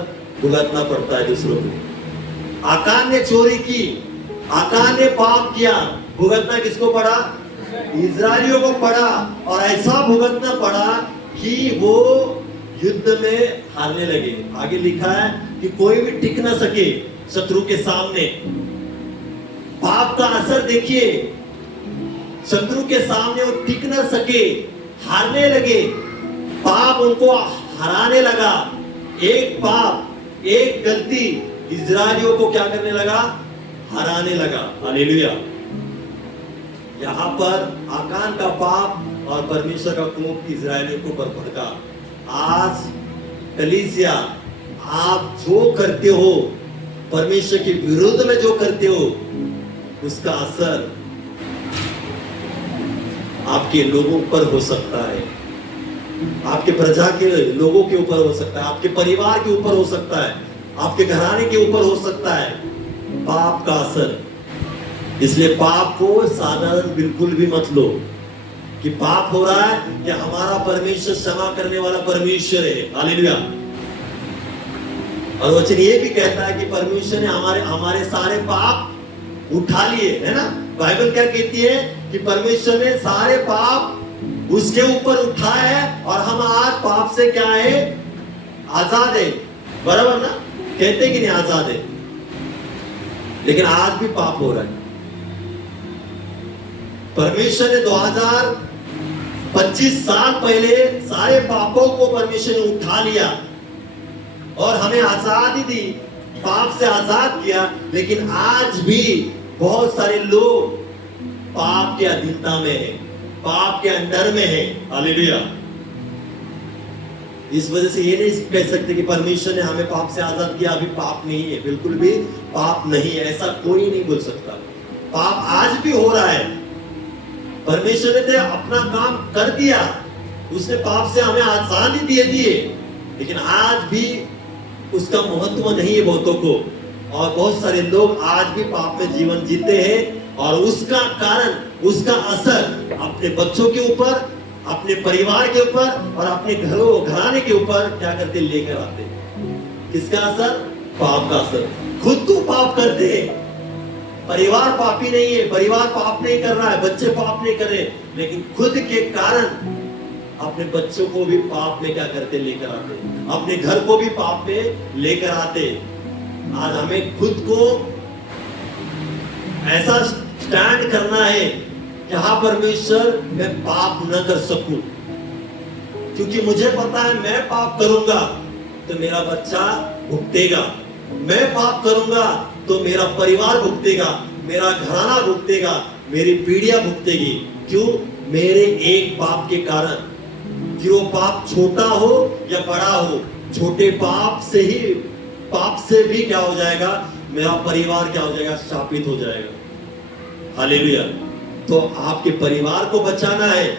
भुगतना पड़ता है। दूसरों को, आकान ने चोरी की, आकान ने पाप किया, भुगतना किसको पड़ा? इजरायलियों को पड़ा। और ऐसा भुगतना पड़ा कि वो युद्ध में हारने लगे। आगे लिखा है कि कोई भी टिक ना सके शत्रु के सामने। पाप का असर देखिए, शत्रु के सामने वो टिक ना सके, हारने लगे। पाप उनको हराने लगा। एक पाप, एक गलती इजरायलियों को क्या करने लगा? हराने लगा। हालेलुया। यहां पर आकान का पाप और परमेश्वर का कोप इजरायलियों को ऊपर भड़का। आज कलीसिया, आप जो करते हो, परमेश्वर के विरुद्ध में जो करते हो, उसका असर आपके लोगों पर हो सकता है, आपके प्रजा के लोगों के ऊपर हो सकता है, आपके परिवार के ऊपर हो सकता है, आपके घराने के ऊपर हो सकता है पाप का असर। इसलिए पाप को साधारण बिल्कुल भी मत लो कि पाप हो रहा है कि हमारा परमेश्वर क्षमा करने वाला परमेश्वर है। हालेलुया। और वचन ये भी कहता है कि परमेश्वर ने हमारे सारे पाप उठा लिए, है ना। बाइबल क्या कहती है कि परमेश्वर ने सारे पाप उसके ऊपर उठाए हैं और हम आज पाप से क्या है? आजाद है। बराबर ना? कहते कि नहीं आजाद है, लेकिन आज भी पाप हो रहा है। परमेश्वर ने 2025 साल पहले सारे पापों को परमेश्वर ने उठा लिया और हमें आजादी दी, पाप से आजाद किया। लेकिन आज भी बहुत सारे लोग पाप के अधीनता में हैं, पाप के अंडर में हैं। हालेलुया। इस वजह से ये नहीं कह सकते कि परमेश्वर ने हमें पाप से आजाद किया, अभी पाप नहीं है। बिल्कुल भी पाप नहीं है, ऐसा कोई नहीं बोल सकता। पाप आज भी हो रहा है। परमेश्वर ने तो अपना काम कर दिया, उसने पाप से हमें आजादी दे दिए, लेकिन आज भी उसका महत्व नहीं है बहुतों को। और बहुत सारे लोग आज भी पाप में जीवन जीते हैं और उसका कारण, उसका असर अपने बच्चों के ऊपर, अपने परिवार के ऊपर और अपने घराने के ऊपर क्या करते? लेकर आते। किसका असर? पाप का असर। खुद तो पाप करते हैं, परिवार पापी नहीं है, परिवार पाप नहीं कर रहा है, बच्चे पाप नहीं कर रहे, लेकिन खुद के कारण अपने बच्चों को भी पाप में क्या करते? लेकर आते, अपने घर को भी पाप में लेकर आते। आज हमें खुद को ऐसा स्टैंड करना है कि हाँ परमेश्वर, मैं पाप न कर सकूं, क्योंकि मुझे पता है मैं पाप करूंगा तो मेरा बच्चा भुगतेगा, मैं पाप करूंगा तो मेरा परिवार भुगतेगा, मेरा घराना भुगतेगा, मेरी पीढ़ियां भुगतेगी। क्यों? मेरे एक पाप के कारण। कि वो पाप छोटा हो या बड़ा हो, छोटे पाप से भी क्या हो जाएगा? मेरा परिवार क्या हो जाएगा? शापित हो जाएगा। हालेलुया। तो आपके परिवार को बचाना है,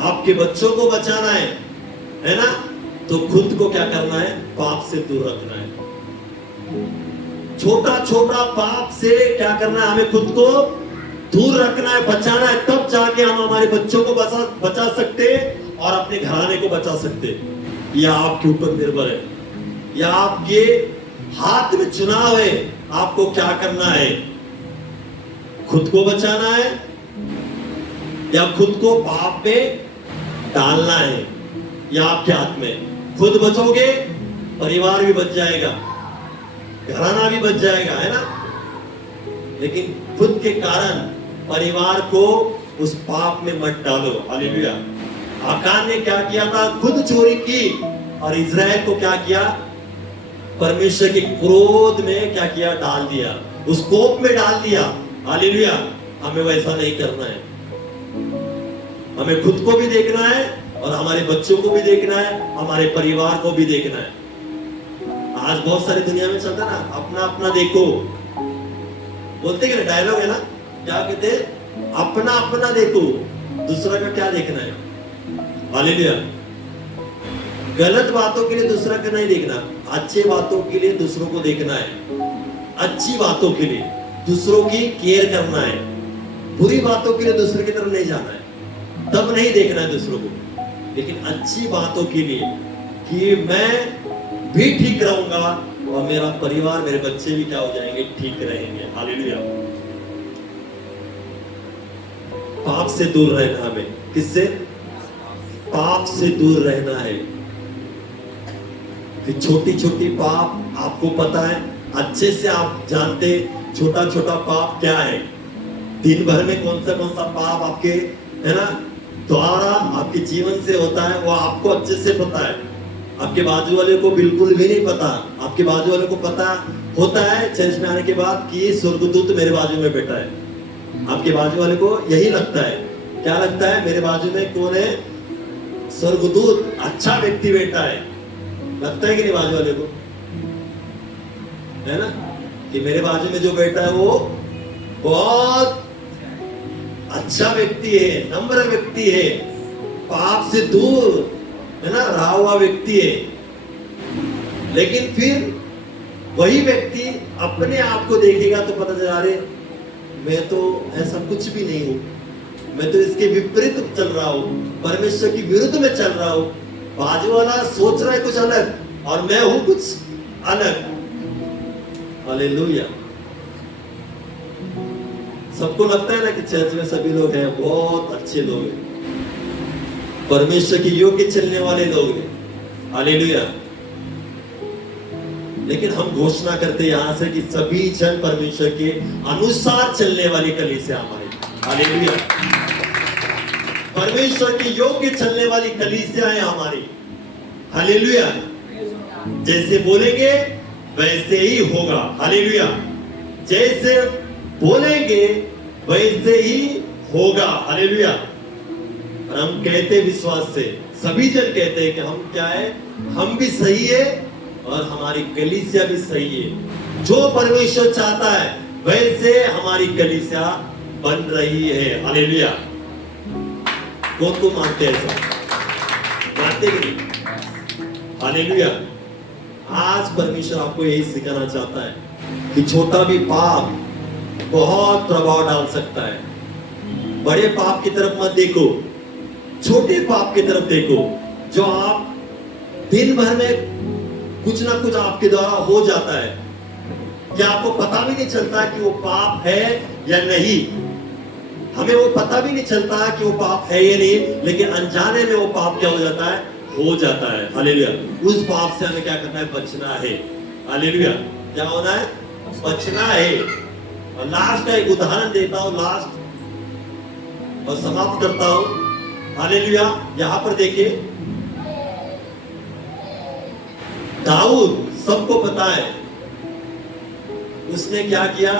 आपके बच्चों को बचाना है ना? तो खुद को क्या करना है? पाप से दूर रखना है। छोटा छोटा पाप से क्या करना है? हमें खुद को दूर रखना है, बचाना है। तब जाके हम हमारे बच्चों को बचा सकते और अपने घराने को बचा सकते। यह आपके ऊपर निर्भर है, यह आपके हाथ में चुनाव है। आपको क्या करना है? खुद को बचाना है या खुद को पाप में डालना है? यह आपके हाथ में। खुद बचोगे, परिवार भी बच जाएगा, घराना भी बच जाएगा, है ना। लेकिन खुद के कारण परिवार को उस पाप में मत डालो। हालेलुया। आकान ने क्या किया था? खुद चोरी की और इजराइल को क्या किया? परमेश्वर के क्रोध में क्या किया? डाल दिया, उस कोप में डाल दिया। हालेलुया। हमें वैसा नहीं करना है। हमें खुद को भी देखना है और हमारे बच्चों को भी देखना है, हमारे परिवार को भी देखना है। आज बहुत सारी दुनिया में चलता ना, अपना अपना देखो, बोलते कि डायलॉग है ना, क्या कहते? अपना अपना देखो, दूसरा का क्या देखना है। हालेलुया। गलत बातों के लिए दूसरा का नहीं देखना, अच्छे बातों के लिए दूसरों को देखना है। अच्छी बातों के लिए दूसरों की केयर करना है, बुरी बातों के लिए दूसरे की तरफ नहीं जाना है, तब नहीं देखना है दूसरों को। लेकिन अच्छी बातों के लिए कि मैं भी ठीक रहूंगा और मेरा परिवार, मेरे बच्चे भी क्या हो जाएंगे? ठीक रहेंगे। हालेलुया। पाप से दूर रहना हमें। किससे? पाप से दूर रहना है। कि छोटी छोटी पाप आपको पता है, अच्छे से आप जानते छोटा छोटा पाप क्या है, दिन भर में कौन सा पाप आपके है ना द्वारा आपके जीवन से होता है, वो आपको अच्छे से पता है। आपके बाजू वाले को बिल्कुल भी नहीं पता। आपके बाजू वाले को पता होता है चर्च में आने के बाद कि स्वर्गदूत मेरे बाजू में बैठा है। आपके बाजू वाले को यही लगता है, क्या लगता है, मेरे बाजू में कौन है, स्वर्गदूत, अच्छा व्यक्ति बैठा है। लगता है कि नहीं बाजू वाले को, है ना, कि मेरे बाजू में जो बैठा है वो बहुत अच्छा व्यक्ति है, नम्र व्यक्ति है, पाप से दूर है ना रहा हुआ व्यक्ति है। लेकिन फिर वही व्यक्ति अपने आप को देखेगा तो पता चला, अरे मैं तो ऐसा कुछ भी नहीं हूं, मैं तो इसके विपरीत चल रहा हूं, परमेश्वर की विरुद्ध में चल रहा हूं। बाजू वाला सोच रहा है कुछ अलग और मैं हूं कुछ अलग। हालेलुया। सबको लगता है ना कि चर्च में सभी लोग हैं बहुत अच्छे लोग हैं, परमेश्वर की योग्य चलने वाले लोग हैं। हालेलुया। लेकिन हम घोषणा करते यहां से कि सभी जन परमेश्वर के अनुसार चलने वाली कलीसिया हमारी। हालेलुया। परमेश्वर की योग्य चलने वाली कलीसिया है हमारी। हालेलुया। जैसे बोलेंगे वैसे ही होगा। हालेलुया। जैसे बोलेंगे वैसे ही होगा। हालेलुया। और हम कहते विश्वास से, सभी जन कहते हैं कि हम क्या है, हम भी सही है और हमारी कलीसिया भी सही है। जो परमेश्वर चाहता है वैसे हमारी कलीसिया बन रही है। हालेलुया। कौन को मानते हैं ऐसा? मानते कि नहीं? हालेलुया। आज परमेश्वर आपको यही सिखाना चाहता है कि छोटा भी पाप बहुत प्रभाव डाल सकता है। बड़े पाप की तरफ मत देखो, छोटे पाप की तरफ देखो, जो आप दिन भर में कुछ ना कुछ आपके द्वारा हो जाता है, क्या आपको पता भी नहीं चलता कि वो पाप है या नहीं। हमें वो पता भी नहीं चलता कि वो पाप है या नहीं, लेकिन अनजाने में वो पाप क्या हो जाता है, हो जाता है। हालेलुया। उस पाप से हमें क्या करना है, बचना है। हालेलुया। क्या होना है, बचना है। और लास्ट का एक उदाहरण देता हूं, लास्ट और समाप्त करता हूं। हालेलुया। यहां पर देखिए, दाऊद, सबको पता है उसने क्या किया,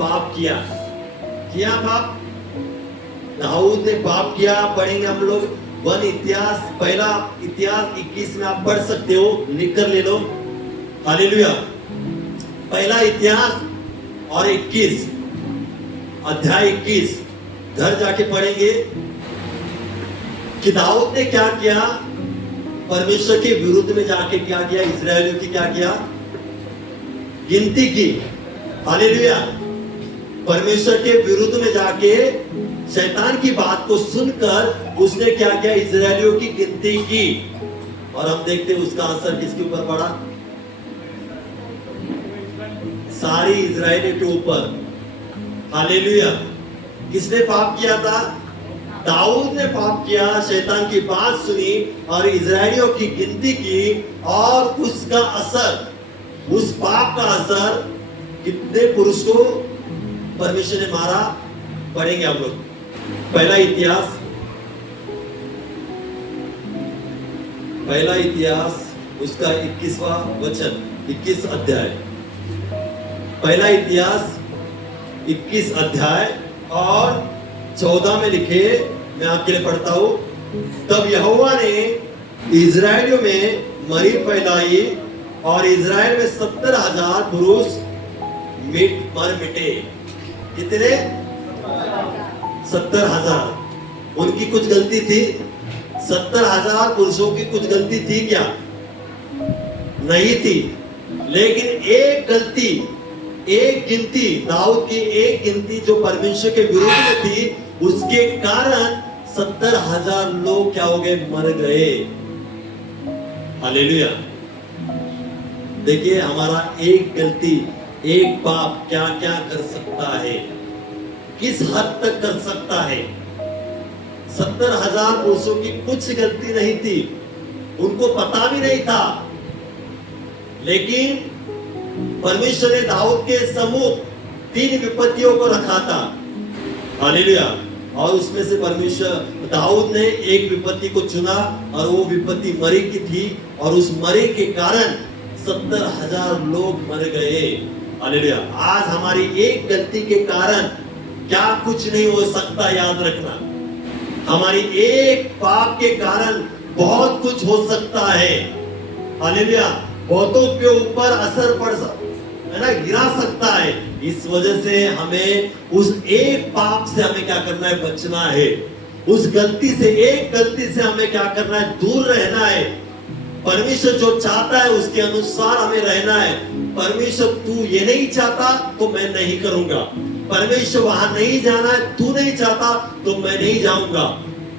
पाप किया पाप। दाऊद ने पाप किया। पढ़ेंगे हम लोग वन इतिहास, पहला इतिहास 21 में आप पढ़ सकते हो, लिख कर ले लो। हालेलुया। पहला इतिहास और 21 अध्याय 21 घर जाके पढ़ेंगे कि दाऊद ने क्या किया, परमेश्वर के विरुद्ध में जाके क्या किया, इस्राएलियों की क्या किया, गिनती की। हालेलुया। परमेश्वर के विरुद्ध में जाके शैतान की बात को सुनकर उसने क्या किया, इस्राएलियों की गिनती की। और हम देखते हैं उसका असर किसके ऊपर पड़ा, सारी इस्राएलियों के ऊपर। हालेलुया। किसने पाप किया था, दाऊद ने पाप किया, शैतान की बात सुनी और इस्राएलियों की गिनती की, और उसका असर, उस पाप का असर कितने पुरुष को परमेश्वर ने मारा। पढ़ेंगे हम लोग पहला इतिहास उसका 21वां वचन, 21 अध्याय। पहला इतिहास 21 अध्याय और 14 में लिखे, मैं आपके लिए पढ़ता हूं। तब यहोवा ने इस्राएलियों में मरी फैलाई और इस्राएल में 70,000 पुरुष मर मिटे। कितने? 70,000। उनकी कुछ गलती थी? 70,000 पुरुषों की कुछ गलती थी क्या? नहीं थी। लेकिन एक गलती, एक गिनती, दाऊद की एक गिनती जो परमेश्वर के विरुद्ध में थी, उसके कारण 70,000 लोग क्या हो गए, मर गए। हालेलुया। देखिए हमारा एक गलती, एक पाप क्या क्या कर सकता है, किस हद तक कर सकता है। 70,000 पुरुषों की कुछ गलती नहीं थी, उनको पता भी नहीं था लेकिन परमेश्वर ने दाऊद के सम्मुख 3 विपत्तियों को रखा था। हालेलुया। और उसमें से परमेश्वर दाऊद ने एक विपत्ति को चुना और वो विपत्ति मरी की थी और उस मरी के कारण 70,000 लोग मर गए। हालेलुया। आज हमारी एक गलती के कारण क्या कुछ नहीं हो सकता, याद रखना। हमारी एक पाप के कारण बहुत कुछ हो सकता है। हालेलुया। बहुतों के ऊपर असर पड़ सकता है ना, गिरा सकता है। इस वजह से हमें उस एक पाप से हमें क्या करना है, बचना है। उस गलती से, एक गलती से हमें क्या करना है, दूर रहना है। परमेश्वर जो चाहता है उसके अनुसार हमें रहना है। परमेश्वर तू ये नहीं चाहता तो मैं नहीं करूंगा। परमेश्वर वहां नहीं जाना है, तू नहीं चाहता तो मैं नहीं जाऊंगा।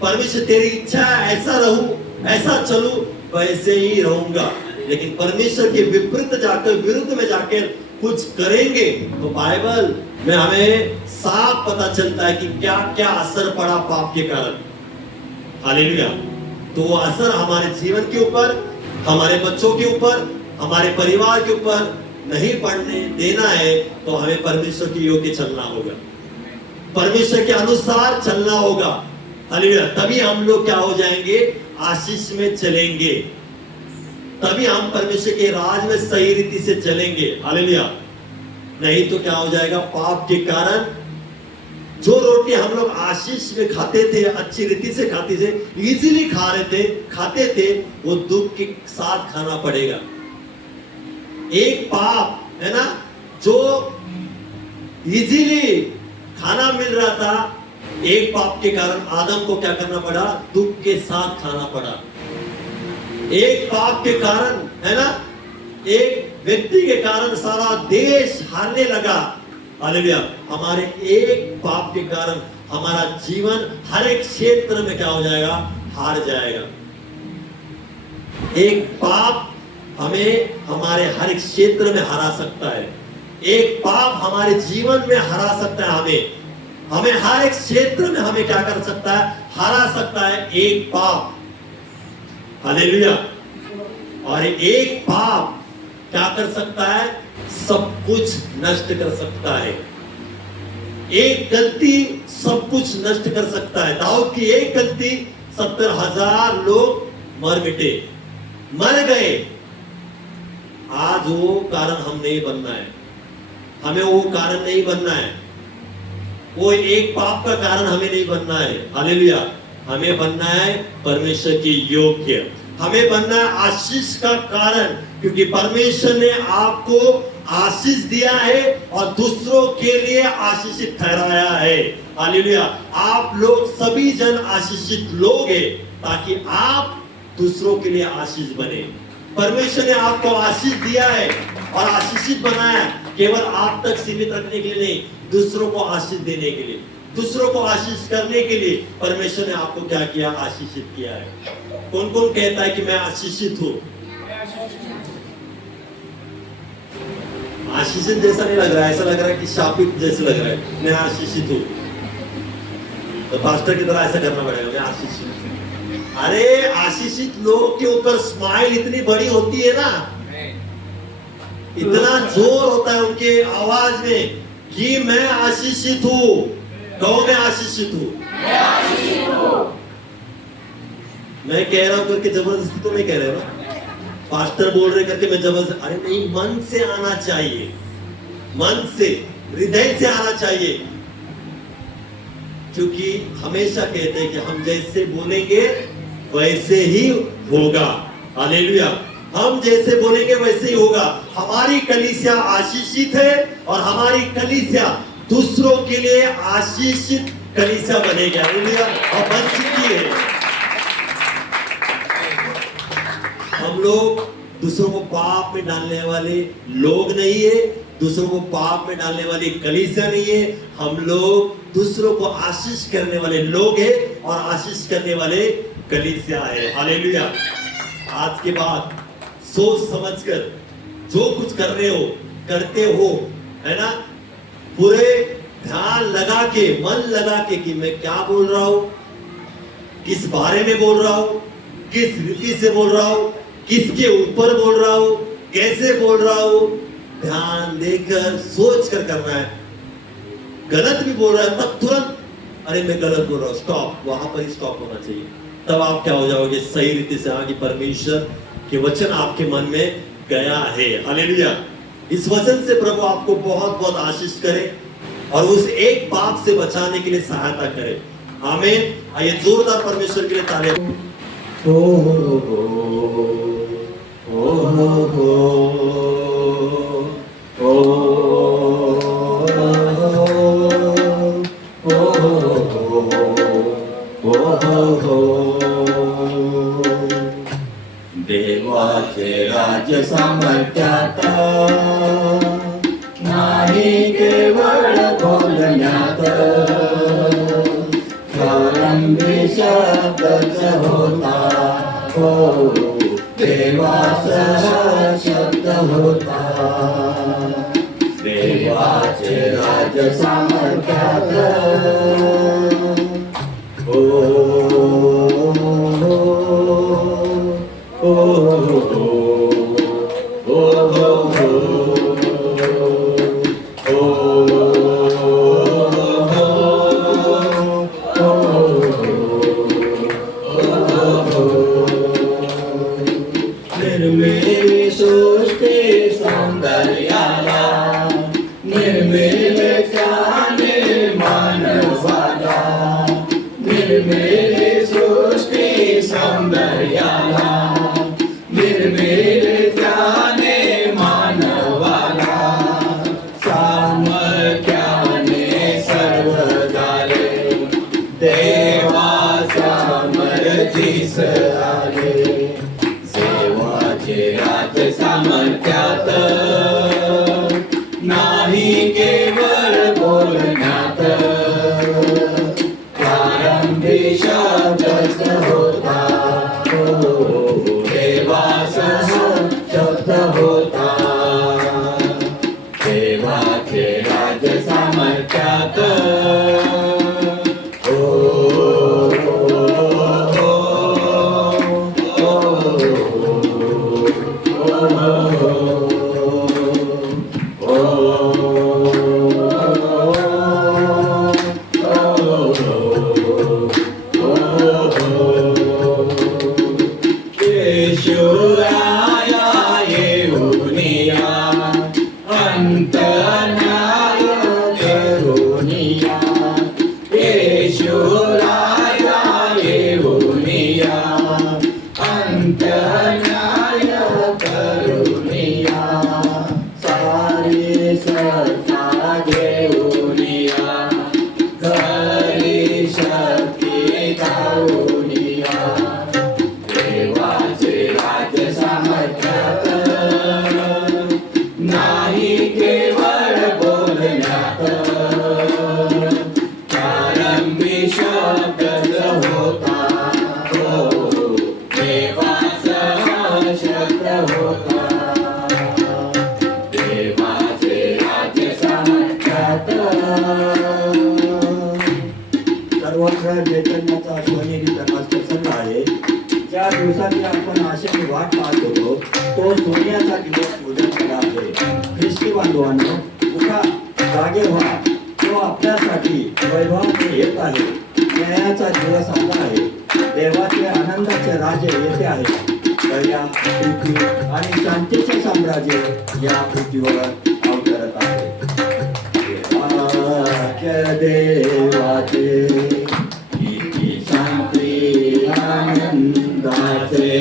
परमेश्वर तेरी इच्छा है ऐसा रहूं, ऐसा चलूं, वैसे ही रहूंगा। लेकिन परमेश्वर के विपरीत जाकर, विरुद्ध में जाकर कुछ करेंगे तो बाइबल में हमें साफ पता चलता है कि क्या क्या असर पड़ा पाप के कारण। हालेलुया। तो वो असर हमारे जीवन के ऊपर, हमारे बच्चों के ऊपर, हमारे परिवार के ऊपर नहीं पड़ने देना है। तो हमें परमेश्वर के योग्य चलना होगा, परमेश्वर के अनुसार चलना होगा। हालेलुया। तभी हम लोग क्या हो जाएंगे, आशीष में चलेंगे। तभी हम परमेश्वर के राज में सही रीति से चलेंगे। हालेलुया। नहीं तो क्या हो जाएगा, पाप के कारण जो रोटी हम लोग आशीष में खाते थे, अच्छी रीति से खाते थे, इजीली खाते थे, वो दुख के साथ खाना पड़ेगा। एक पाप है ना, जो इजीली खाना मिल रहा था, एक पाप के कारण आदम को क्या करना पड़ा, दुख के साथ खाना पड़ा। एक पाप के कारण, है ना, एक व्यक्ति के कारण सारा देश हारने लगा। हालेलुया। हमारे एक पाप के कारण हमारा जीवन हर एक क्षेत्र में क्या हो जाएगा, हार जाएगा। एक पाप हमें हमारे हर एक क्षेत्र में हरा सकता है। एक पाप हमारे जीवन में हरा सकता है। हमें हर एक क्षेत्र में हमें क्या कर सकता है, हरा सकता है एक पाप। हालेलुया। और एक पाप क्या कर सकता है, सब कुछ नष्ट कर सकता है। एक गलती सब कुछ नष्ट कर सकता है। दाऊद की एक गलती 70,000 लोग मर मिटे, मर गए। आज वो कारण हम नहीं बनना है, हमें वो कारण नहीं बनना है। वो एक पाप का कारण हमें नहीं बनना है। हालेलुया। हमें बनना है परमेश्वर की योग्य, हमें बनना है आशीष का कारण, क्योंकि परमेश्वर ने आपको आशीष दिया है और दूसरों के लिए आशीषित ठहराया है। हालेलुया। आप लोग सभी जन आशीषित लोग हैं, ताकि आप दूसरों के लिए आशीष बने। परमेश्वर ने आपको आशीष दिया है और आशीषित बनाया, केवल आप तक सीमित रखने के लिए नहीं, दूसरों को आशीष देने के लिए, दूसरों को आशीष करने के लिए परमेश्वर ने आपको क्या किया, आशीषित किया है। कौन कौन कहता है कि मैं आशीषित हूं? आशीषित जैसा नहीं लग रहा है, ऐसा लग रहा है कि शापित जैसे लग रहा है। मैं आशीषित हूं, तो पास्टर की तरह ऐसा करना पड़ेगा, मैं आशीषित हूं। अरे आशीषित लोग के ऊपर स्माइल इतनी बड़ी होती है ना, इतना जोर होता है उनके आवाज में कि मैं आशीषित हूं। कहो मैं आशीषित हूं। मैं कह रहा हूं करके जबरदस्ती तो नहीं कह रहे ना, पास्टर बोल रहे करके मैं जबरदस्ती, अरे नहीं, मन से आना चाहिए, मन से, हृदय से आना चाहिए। क्योंकि हमेशा कहते हैं कि हम जैसे बोलेंगे वैसे ही होगा। हालेलुया। हम जैसे बोलेंगे वैसे ही होगा। हमारी कलीसिया आशीषित है और हमारी कलीसिया दूसरों के लिए आशीषित कलीसिया बनेगी। हालेलुया। और बन चुकी है। हम लोग दूसरों को पाप में डालने वाले लोग नहीं है, दूसरों को पाप में डालने वाली कलीसिया नहीं है। हम लोग दूसरों को आशीष करने वाले लोग हैं और आशीष करने वाले कलीसिया है। हालेलुया। आज के बाद सोच समझकर जो कुछ कर रहे हो, करते हो, है ना, पूरे ध्यान लगा के, मन लगा के कि मैं क्या बोल रहा हूं, किस बारे में बोल रहा हूं, किस रीति से बोल रहा हूं, किसके ऊपर बोल रहा हूं, कैसे बोल रहा हूं, ध्यान देकर सोच कर करना है। गलत भी बोल रहा है तब तुरंत अरे मैं गलत बोल रहा हूं, स्टॉप, वहां पर ही स्टॉप होना चाहिए। तब आप क्या हो जाओगे सही रीति से, कि परमेश्वर के वचन आपके मन में गया है। हालेलुया। इस वचन से प्रभु आपको बहुत बहुत आशीष करे और उस एक पाप से बचाने के लिए सहायता करे। आमीन। आइए जोरदार परमेश्वर के लिए तालियां। ओ देवाचे राज्य सामर्थ्यात नाही केवळ बोलण्यात, प्रारंभी शब्दच होता, हो देवाचा शब्द होता। देवाचे राज्य सामर्थ्यात निर्मिली सृष्टी सौंदर्याला, निर्मिली त्याने मानवाला, निर्मिली सृष्टी सौंदर्याला, निर्मिली त्याने मानवाला, सामर्थ्याने सर्व झाले, देवाचा मर्जीस आले। देवाचे राज्य सामर्थ्यात नाही केवळ बोलण्यात, प्रारंभी शब्दच होता, हो देवाचा शब्द होता। देवाचे राज्य सामर्थ्यात सर्वत्र चैतन्याचा सोनेरी प्रकाश पसरला आहे। ज्या दिवसाची आपण आशेने वाट पाहत होतो तो सोन्याचा दिवस उजाडला आहे। ख्रिस्ती बांधवांनो, उठा, जागे व्हा, तो आपल्यासाठी वैभवाने येत आहे। न्यायाचा दिवस आला आहे। देवाचे आनंदाचे राजे येते आहे। दया, प्रीती आणि शांतीचे साम्राज्य या पृथ्वीवर अवतरत आहे। देवाचे किती शांती आनंदाचे,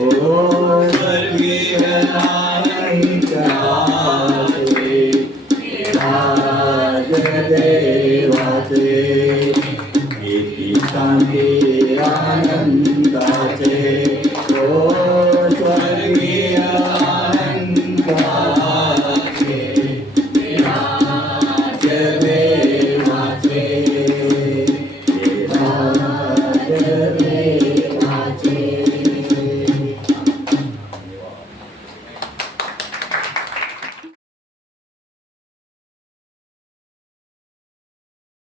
ओ स्वर्गीय आनंदाचे, राज देवाचे किती शांती आनंदाचे।